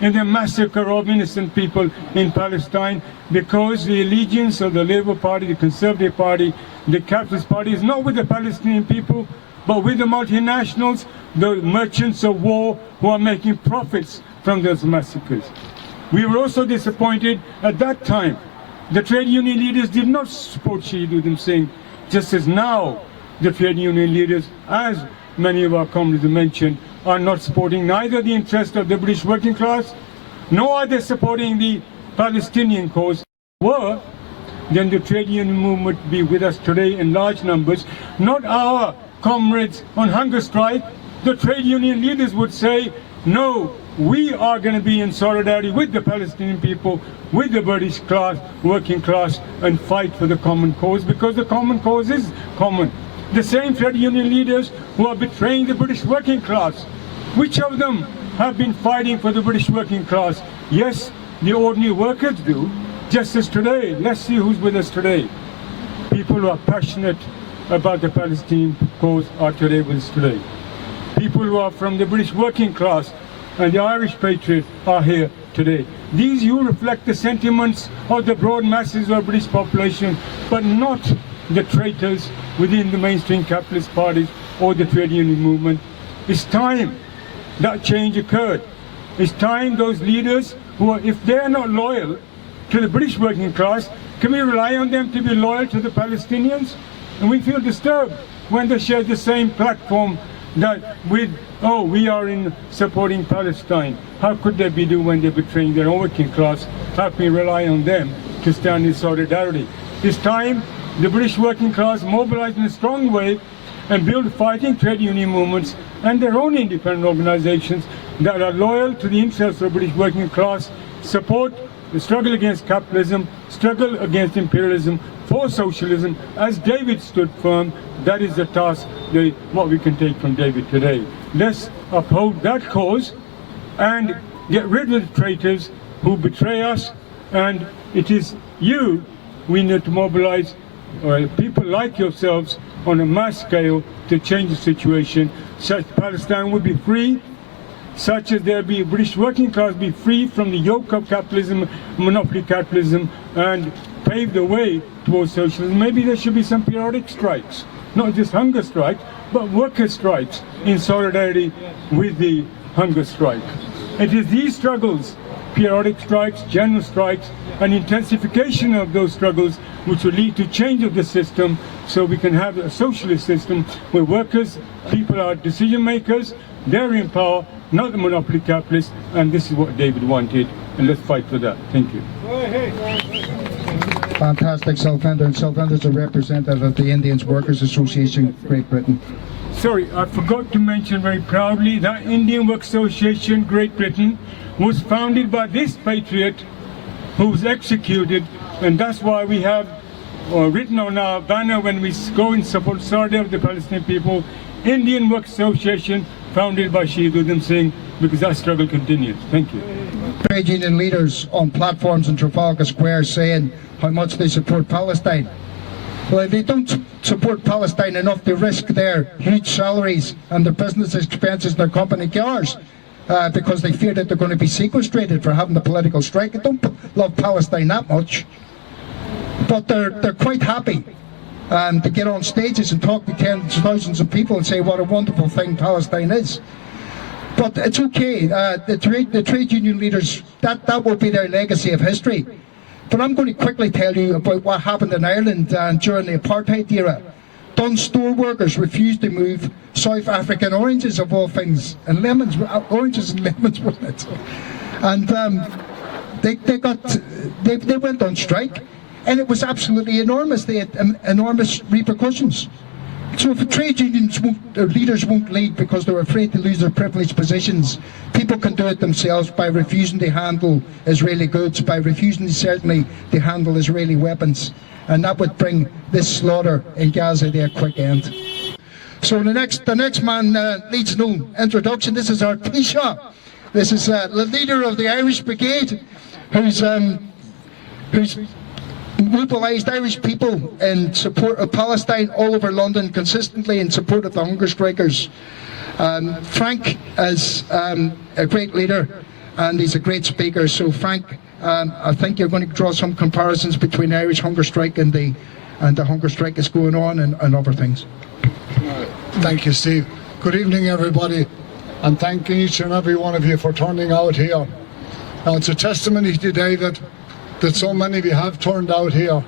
in the massacre of innocent people in Palestine, because the allegiance of the Labour Party, the Conservative Party, the capitalist party is not with the Palestinian people, but with the multinationals, the merchants of war who are making profits from those massacres. We were also disappointed at that time. The trade union leaders did not support Shahid Udham Singh, just as now the trade union leaders, as many of our comrades have mentioned, are not supporting neither the interest of the British working class, nor are they supporting the Palestinian cause. Were, then the trade union movement would be with us today in large numbers, not our comrades on hunger strike. The trade union leaders would say, no, we are going to be in solidarity with the Palestinian people, with the British class, working class, and fight for the common cause, because the common cause is common. The same trade union leaders who are betraying the British working class, which of them have been fighting for the British working class? Yes, the ordinary workers do, just as today. Let's see who's with us today. People who are passionate about the Palestinian cause are today with us today. People who are from the British working class and the Irish Patriots are here today. These you reflect the sentiments of the broad masses of the British population, but not the traitors within the mainstream capitalist parties or the trade union movement. It's time that change occurred. It's time those leaders who are, if they're not loyal to the British working class, can we rely on them to be loyal to the Palestinians? And we feel disturbed when they share the same platform that with, oh, we are in supporting Palestine. How could they be doing when they're betraying their own working class? How can we rely on them to stand in solidarity? It's time the British working class mobilized in a strong way and build fighting trade union movements and their own independent organizations that are loyal to the interests of the British working class, support the struggle against capitalism, struggle against imperialism, for socialism, as David stood firm. That is the task, what we can take from David today. Let's uphold that cause and get rid of the traitors who betray us, and it is you we need to mobilize, people like yourselves, on a mass scale to change the situation, such Palestine would be free, such as there be British working class be free from the yoke of capitalism, monopoly capitalism, and pave the way towards socialism. Maybe there should be some periodic strikes. not just hunger strikes, but worker strikes in solidarity with the hunger strike. It is these struggles, periodic strikes, general strikes, and intensification of those struggles which will lead to change of the system, so we can have a socialist system where workers, people are decision makers, they're in power, not the monopoly capitalists, and this is what David wanted, and let's fight for that. Thank you. Fantastic, Salvender. And Salvender is a representative of the Indians Workers Association, Great Britain. Sorry, I forgot to mention very proudly that Indian Work Association, Great Britain, was founded by this patriot who was executed, and that's why we have written on our banner when we go in support solidarity of the Palestinian people, Indian Work Association, founded by Shahid Udham Singh, because that struggle continues. Thank you. Trade union leaders on platforms in Trafalgar Square saying how much they support Palestine. Well, if they don't support Palestine enough, they risk their huge salaries and their business expenses and their company cars because they fear that they're going to be sequestrated for having the political strike. They don't love Palestine that much, but they're quite happy to get on stages and talk to tens of thousands of people and say what a wonderful thing Palestine is. But it's okay. The trade union leaders, that will be their legacy of history. But I'm going to quickly tell you about what happened in Ireland during the apartheid era. Dunn store workers refused to move South African oranges, of all things, and lemons, oranges and lemons, wasn't it? And they went on strike, and it was absolutely enormous. They had enormous repercussions. So if trade unions leaders won't lead because they're afraid to lose their privileged positions, people can do it themselves by refusing to handle Israeli goods, by refusing certainly to handle Israeli weapons. And that would bring this slaughter in Gaza to a quick end. So the next man needs no introduction. This is our Taoiseach. This is the leader of the Irish Brigade, who's mobilised Irish people in support of Palestine all over London, consistently in support of the hunger strikers. Frank is a great leader and he's a great speaker. So Frank, I think you're going to draw some comparisons between the Irish hunger strike and the hunger strike that's going on and other things. Thank you, Steve. Good evening, everybody, and thank each and every one of you for turning out here. Now, it's a testimony to David that so many of you have turned out here.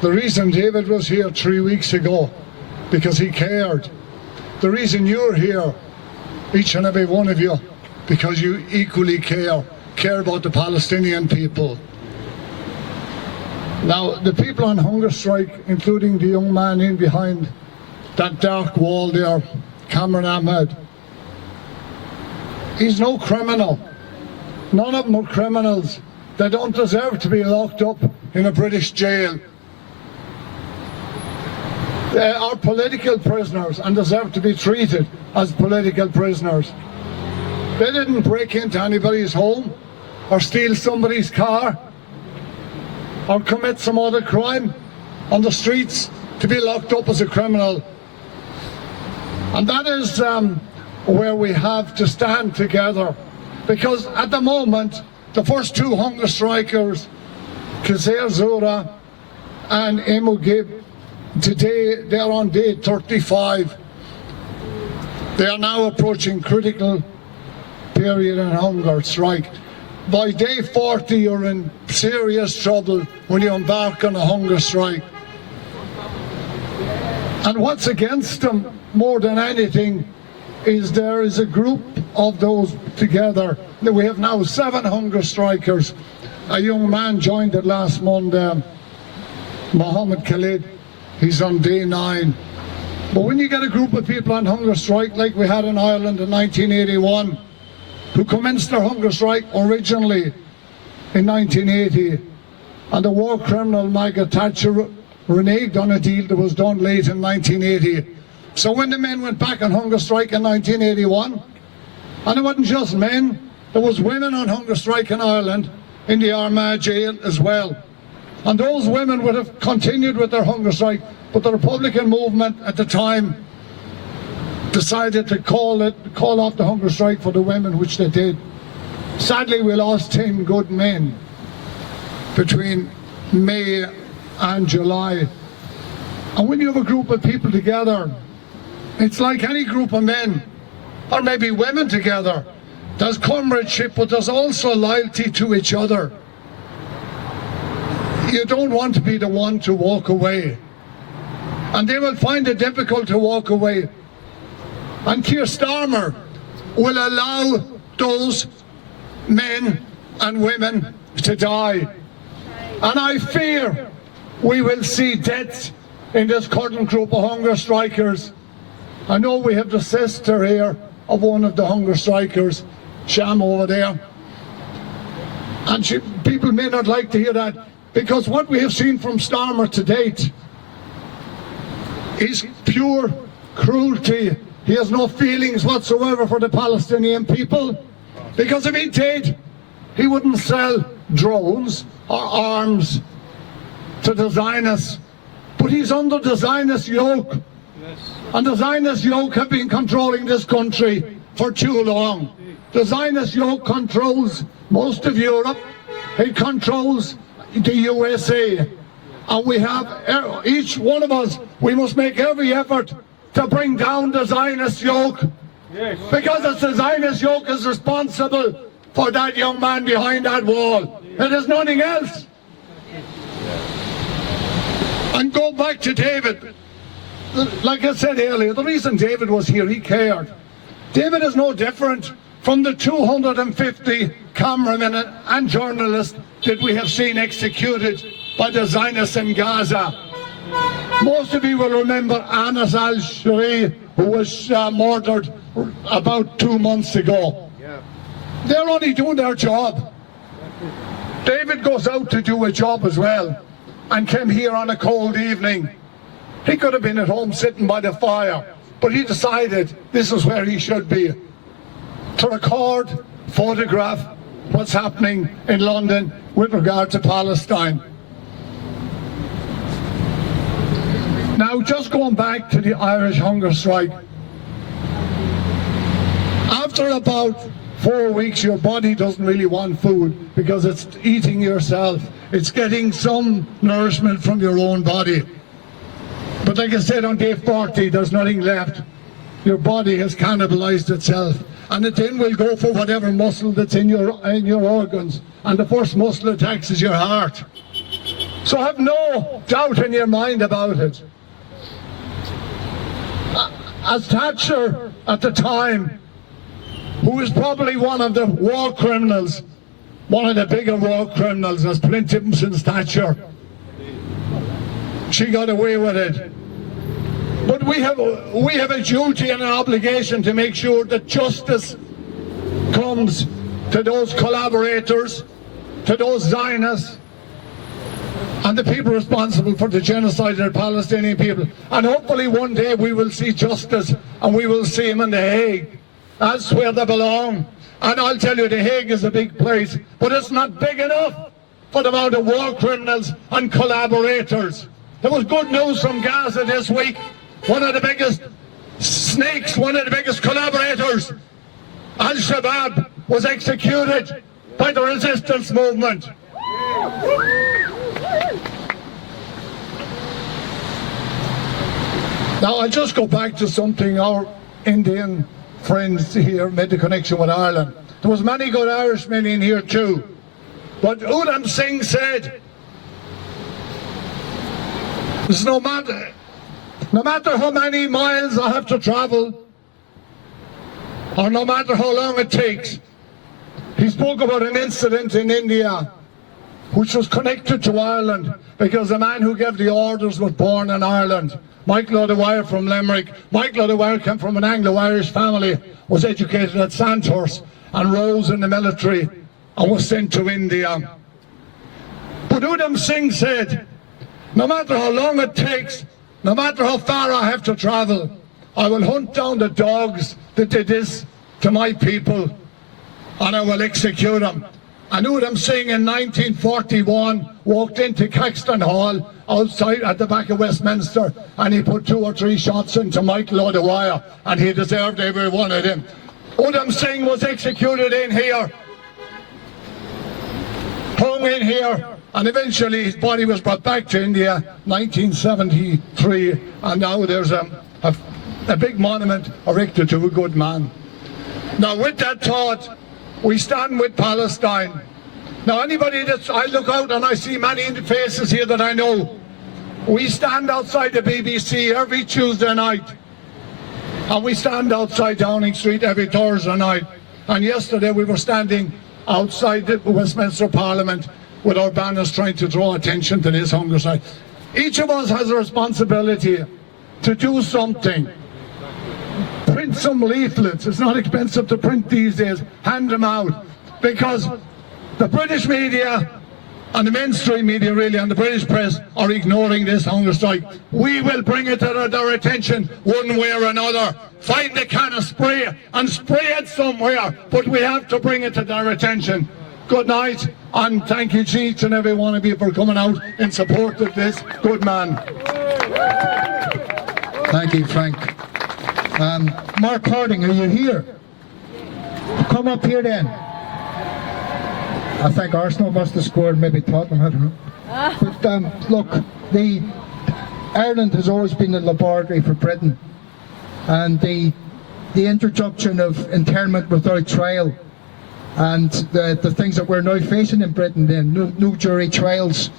The reason David was here 3 weeks ago, because he cared. The reason you're here, each and every one of you, because you equally care about the Palestinian people. Now, the people on hunger strike, including the young man in behind that dark wall there, Cameron Ahmed, he's no criminal. None of them are criminals. They don't deserve to be locked up in a British jail. They are political prisoners and deserve to be treated as political prisoners. They didn't break into anybody's home or steal somebody's car or commit some other crime on the streets to be locked up as a criminal. And that is where we have to stand together, because at the moment the first two hunger strikers, Kazer Zura and Emu Gibb, today they are on day 35. They are now approaching critical period in hunger strike. By day 40 you're in serious trouble when you embark on a hunger strike. And what's against them more than anything is there is a group of those together. We have now 7 hunger strikers. A young man joined it last Monday, Mohammed Khalid. He's on day 9. But when you get a group of people on hunger strike like we had in Ireland in 1981, who commenced their hunger strike originally in 1980, and the war criminal Margaret Thatcher reneged on a deal that was done late in 1980. So when the men went back on hunger strike in 1981, and it wasn't just men, there was women on hunger strike in Ireland in the Armagh jail as well. And those women would have continued with their hunger strike, but the Republican movement at the time decided to call off the hunger strike for the women, which they did. Sadly, we lost 10 good men between May and July. And when you have a group of people together, it's like any group of men, or maybe women together. There's comradeship, but there's also loyalty to each other. You don't want to be the one to walk away. And they will find it difficult to walk away. And Keir Starmer will allow those men and women to die. And I fear we will see deaths in this current group of hunger strikers. I know we have the sister here of one of the hunger strikers, Sham over there. And people may not like to hear that, because what we have seen from Starmer to date is pure cruelty. He has no feelings whatsoever for the Palestinian people, because if he did, he wouldn't sell drones or arms to the Zionists. But he's under the Zionist yoke. And the Zionist yoke have been controlling this country for too long. The Zionist yoke controls most of Europe. It controls the USA. And we have, each one of us, we must make every effort to bring down the Zionist yoke. Yes. Because it's the Zionist yoke is responsible for that young man behind that wall. It is nothing else. And go back to David. Like I said earlier, the reason David was here, he cared. David is no different from the 250 cameramen and journalists that we have seen executed by the Zionists in Gaza. Most of you will remember Anas al-Shari, who was murdered about 2 months ago. They're only doing their job. David goes out to do a job as well, and came here on a cold evening. He could have been at home sitting by the fire, but he decided this is where he should be, to record, photograph what's happening in London with regard to Palestine. Now, just going back to the Irish hunger strike, after about 4 weeks your body doesn't really want food because it's eating yourself. It's getting some nourishment from your own body. But like I said, on day 40 there's nothing left. Your body has cannibalized itself, and it then will go for whatever muscle that's in your organs, and the first muscle attacks is your heart. So have no doubt in your mind about it. As Thatcher at the time, who was probably one of the war criminals, one of the bigger war criminals, as Flint Simpson's Thatcher, she got away with it. But we have a duty and an obligation to make sure that justice comes to those collaborators, to those Zionists, and the people responsible for the genocide of the Palestinian people. And hopefully one day we will see justice, and we will see them in The Hague. That's where they belong. And I'll tell you, The Hague is a big place, but it's not big enough for the amount of war criminals and collaborators. There was good news from Gaza this week. One of the biggest snakes, one of the biggest collaborators, Al-Shabaab, was executed by the resistance movement. Now I'll just go back to something our Indian friends here made the connection with Ireland. There was many good Irishmen in here too. But Udham Singh said, no matter how many miles I have to travel, or no matter how long it takes. He spoke about an incident in India which was connected to Ireland, because the man who gave the orders was born in Ireland. Michael O'Dwyer from Limerick. Michael O'Dwyer came from an Anglo-Irish family, was educated at Sandhurst and rose in the military and was sent to India. But Udham Singh said, no matter how long it takes, no matter how far I have to travel, I will hunt down the dogs that did this to my people, and I will execute them. And Udham Singh in 1941 walked into Caxton Hall outside at the back of Westminster, and he put 2 or 3 shots into Michael O'Dwyer, and he deserved every one of them. Udham Singh was executed in here, hung in here and eventually his body was brought back to India 1973, and now there's a big monument erected to a good man. Now with that thought, we stand with Palestine. Now anybody I look out and I see many faces here that I know. We stand outside the BBC every Tuesday night, and we stand outside Downing Street every Thursday night. And yesterday we were standing outside the Westminster Parliament with our banners trying to draw attention to this hunger strike. Each of us has a responsibility to do something. Print some leaflets. It's not expensive to print these days. Hand them out. Because the British media and the mainstream media really and the British press are ignoring this hunger strike. We will bring it to their attention one way or another. Find a can of spray and spray it somewhere, but we have to bring it to their attention. Good night, and thank you to each and every one of you for coming out in support of this good man. Thank you, Frank. Mark Harding, are you here? Come up here then. I think Arsenal must have scored, maybe Tottenham, I don't know. But look, Ireland has always been a laboratory for Britain, and the introduction of internment without trial and the things that we're now facing in Britain, then no jury trials,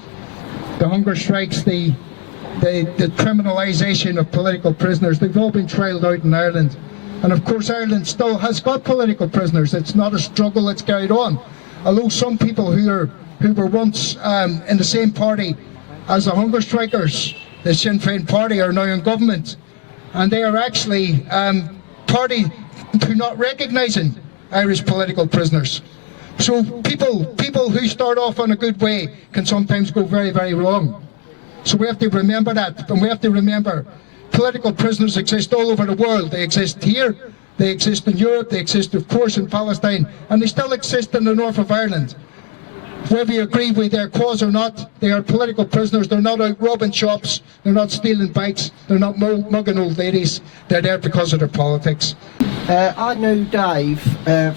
the hunger strikes, the criminalisation of political prisoners, they've all been trialled out in Ireland. And of course Ireland still has got political prisoners. It's not a struggle that's carried on. Although some people who were once in the same party as the hunger strikers, the Sinn Féin party, are now in government, and they are actually party to not recognising Irish political prisoners. So people who start off on a good way can sometimes go very, very wrong. So we have to remember that, and we have to remember political prisoners exist all over the world. They exist here, they exist in Europe, they exist of course in Palestine, and they still exist in the north of Ireland. Whether you agree with their cause or not, they are political prisoners. They're not out robbing shops, they're not stealing bikes, they're not mugging old ladies, they're there because of their politics. I knew Dave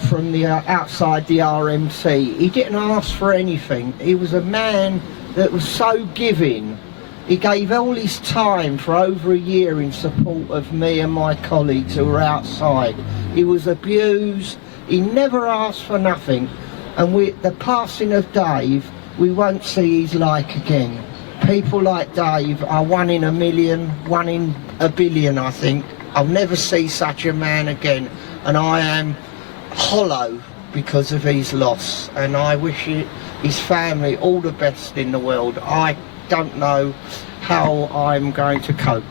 from the outside the RMC. He didn't ask for anything. He was a man that was so giving. He gave all his time for over a year in support of me and my colleagues who were outside. He was abused. He never asked for nothing. And with the passing of Dave, we won't see his like again. People like Dave are 1 in a million, 1 in a billion, I think. I'll never see such a man again. And I am hollow because of his loss. And I wish his family all the best in the world. I don't know how I'm going to cope.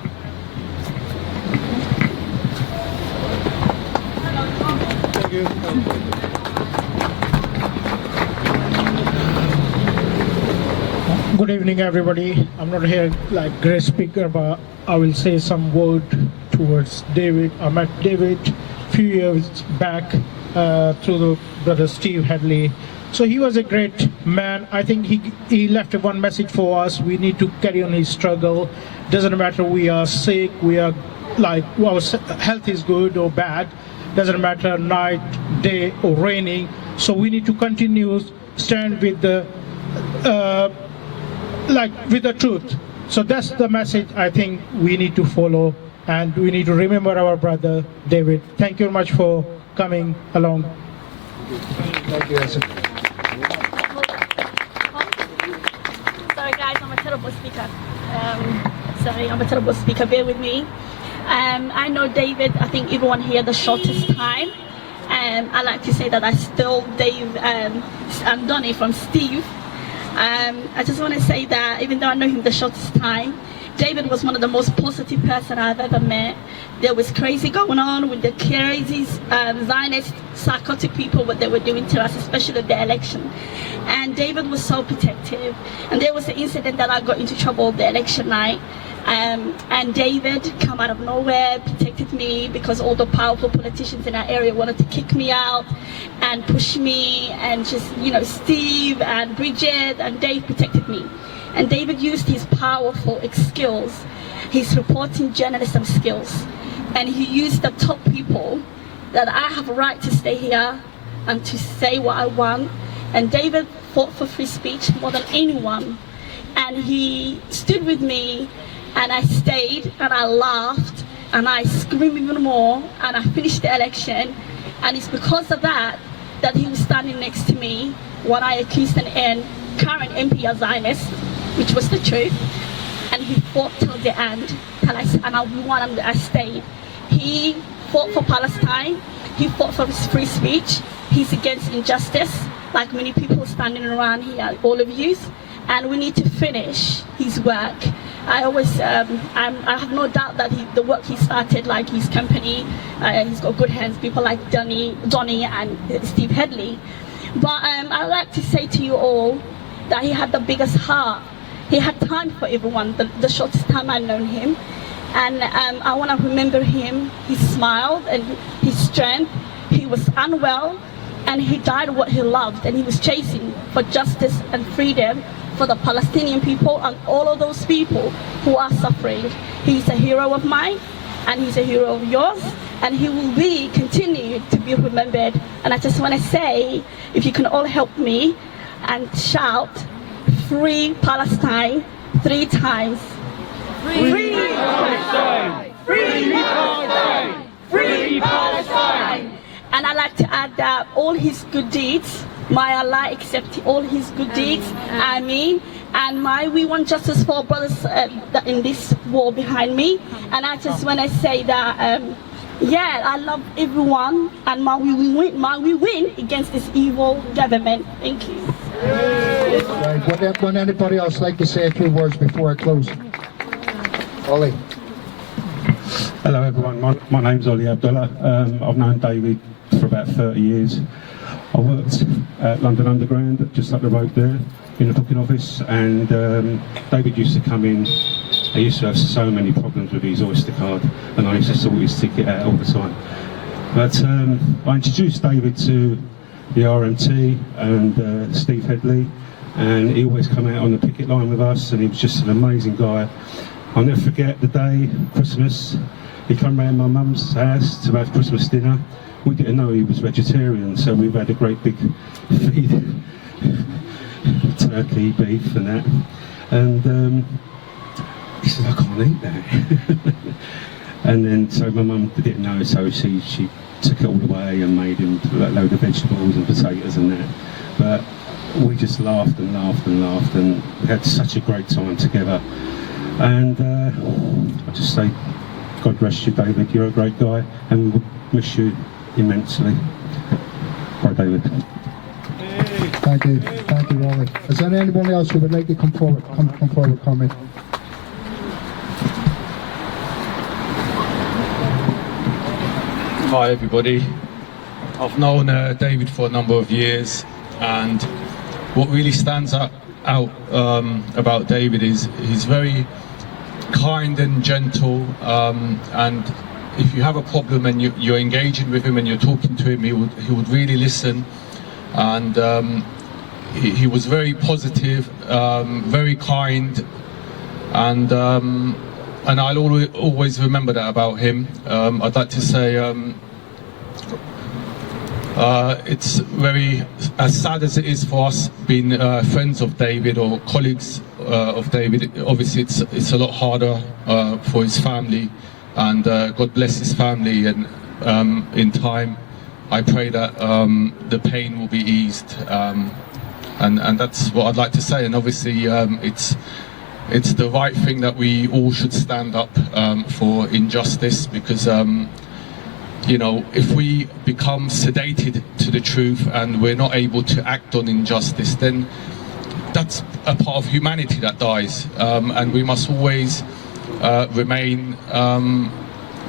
Thank you. Good evening, everybody. I'm not here like great speaker, but I will say some word towards David. I met David a few years back through the brother Steve Hadley. So he was a great man. I think he left one message for us. We need to carry on his struggle. Doesn't matter we are sick, we are like our health is good or bad. Doesn't matter night, day or raining. So we need to continue stand with the with the truth. So that's the message I think we need to follow, and we need to remember our brother David. Thank you very much for coming along. Thank you, Asa. Sorry guys, I'm a terrible speaker. I'm a terrible speaker, bear with me. I know David, I think everyone here the shortest time. I like to say that I stole Donny from Steve. I just want to say that even though I know him the shortest time, David was one of the most positive person I've ever met. There was crazy going on with the crazy Zionist, psychotic people, what they were doing to us, especially the election. And David was so protective. And there was an incident that I got into trouble the election night. And David came out of nowhere, protected me because all the powerful politicians in our area wanted to kick me out and push me, and just, you know, Steve and Bridget and Dave protected me. And David used his powerful skills, his reporting journalism skills, and he used the top people that I have a right to stay here and to say what I want. And David fought for free speech more than anyone. And he stood with me, and I stayed, and I laughed, and I screamed even more, and I finished the election. And it's because of that that he was standing next to me when I accused an current MP as Zionist, which was the truth. And he fought till the end, and I stayed. He fought for Palestine. He fought for his free speech. He's against injustice, like many people standing around here, all of you. And we need to finish his work. I have no doubt that the work he started, like his company, he's got good hands, people like Donny and Steve Headley. But I'd like to say to you all that he had the biggest heart. He had time for everyone, the shortest time I've known him. And I want to remember him. He smiled and his strength. He was unwell, and he died what he loved, and he was chasing for justice and freedom for the Palestinian people and all of those people who are suffering. He's a hero of mine, and he's a hero of yours, and he will continue to be remembered. And I just want to say, if you can all help me and shout, "Free Palestine" 3 times. Free Palestine! Free Palestine! Free Palestine! And I'd like to add that all his good deeds, may Allah accept all his good deeds, Ameen. And we want justice for brothers in this war behind me. And I just want to say that, yeah, I love everyone, and may we win against this evil government. Thank you. Right, would anybody else like to say a few words before I close? Ollie. Hello everyone, my name's Ollie Abdullah. I've known David for about 30 years. I worked at London Underground, just up the road there, in the booking office, and David used to come in. He used to have so many problems with his Oyster card, and I used to sort his ticket out all the time. But I introduced David to the RMT and Steve Headley, and he always come out on the picket line with us, and he was just an amazing guy. I'll never forget the day, Christmas, he came round my mum's house to have Christmas dinner. We didn't know he was vegetarian, so we've had a great big feed, turkey, beef and that. And he said, I can't eat that. And then, so my mum didn't know, so she took it all away and made him a load of vegetables and potatoes and that. But we just laughed and laughed and laughed, and we had such a great time together. And I just say, God bless you, David. You're a great guy, and we miss you immensely. Bye, David. Thank you, Ollie. Is there anyone else who would like to come forward, comment? Hi everybody. I've known David for a number of years, and what really stands out about David is he's very kind and gentle, and if you have a problem and you're engaging with him and you're talking to him, he would really listen. And he was very positive, very kind, and I'll always remember that about him. I'd like to say it's very, as sad as it is for us being friends of David or colleagues of David, obviously it's a lot harder for his family, and God bless his family, and in time I pray that the pain will be eased, and that's what I'd like to say. And obviously it's the right thing that we all should stand up for injustice, because you know, if we become sedated to the truth and we're not able to act on injustice, then that's a part of humanity that dies, and we must always remain,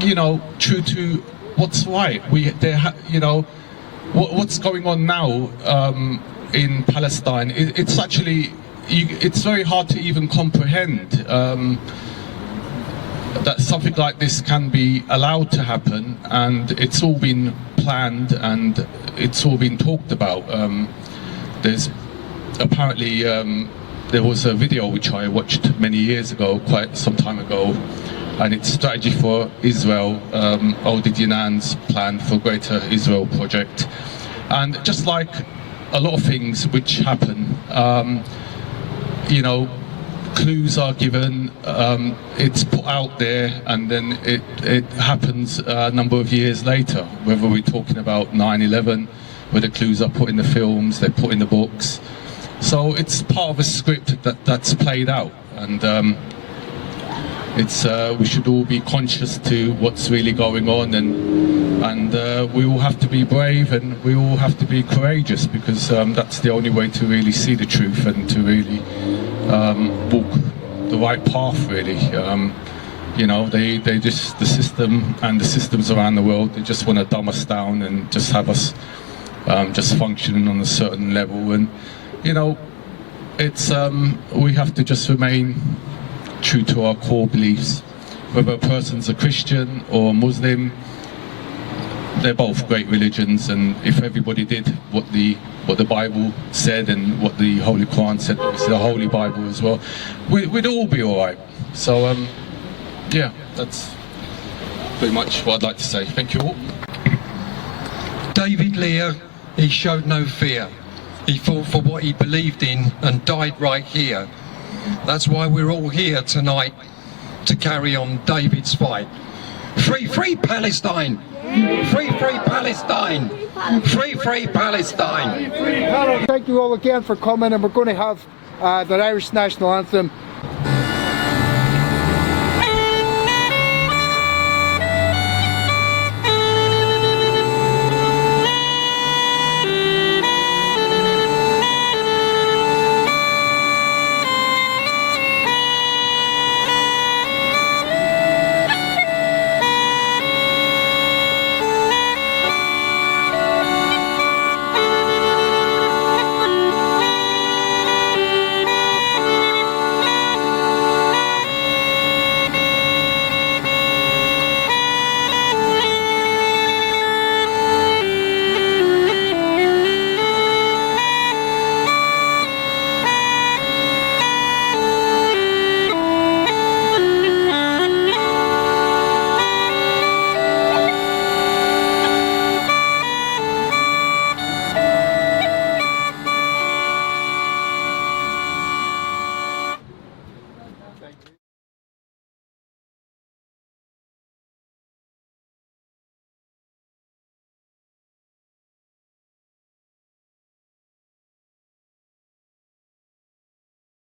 you know, true to what's right. You know, what's going on now in Palestine? It's actually, it's very hard to even comprehend that something like this can be allowed to happen, and it's all been planned and it's all been talked about. There's apparently there was a video which I watched many years ago, quite some time ago, and it's Strategy for Israel, Odi Dinan's plan for Greater Israel project. And just like a lot of things which happen. You know, clues are given, it's put out there, and then it happens a number of years later, whether we're talking about 9/11, where the clues are put in the films, they're put in the books. So it's part of a script that's played out, and we should all be conscious to what's really going on, and we all have to be brave, and we all have to be courageous, because that's the only way to really see the truth and to really walk the right path, really. You know, they just, the system and the systems around the world, they just want to dumb us down and just have us just functioning on a certain level. And you know, it's we have to just remain true to our core beliefs. Whether a person's a Christian or Muslim, they're both great religions, and if everybody did what the Bible said and what the Holy Quran said, obviously the Holy Bible as well, we'd all be all right. So yeah, that's pretty much what I'd like to say. Thank you all. David Lear, he showed no fear. He fought for what he believed in and died right here. That's why we're all here tonight, to carry on David's fight. Free, free Palestine! Free, free Palestine! Free, free Palestine! Thank you all again for coming, and we're going to have the Irish National Anthem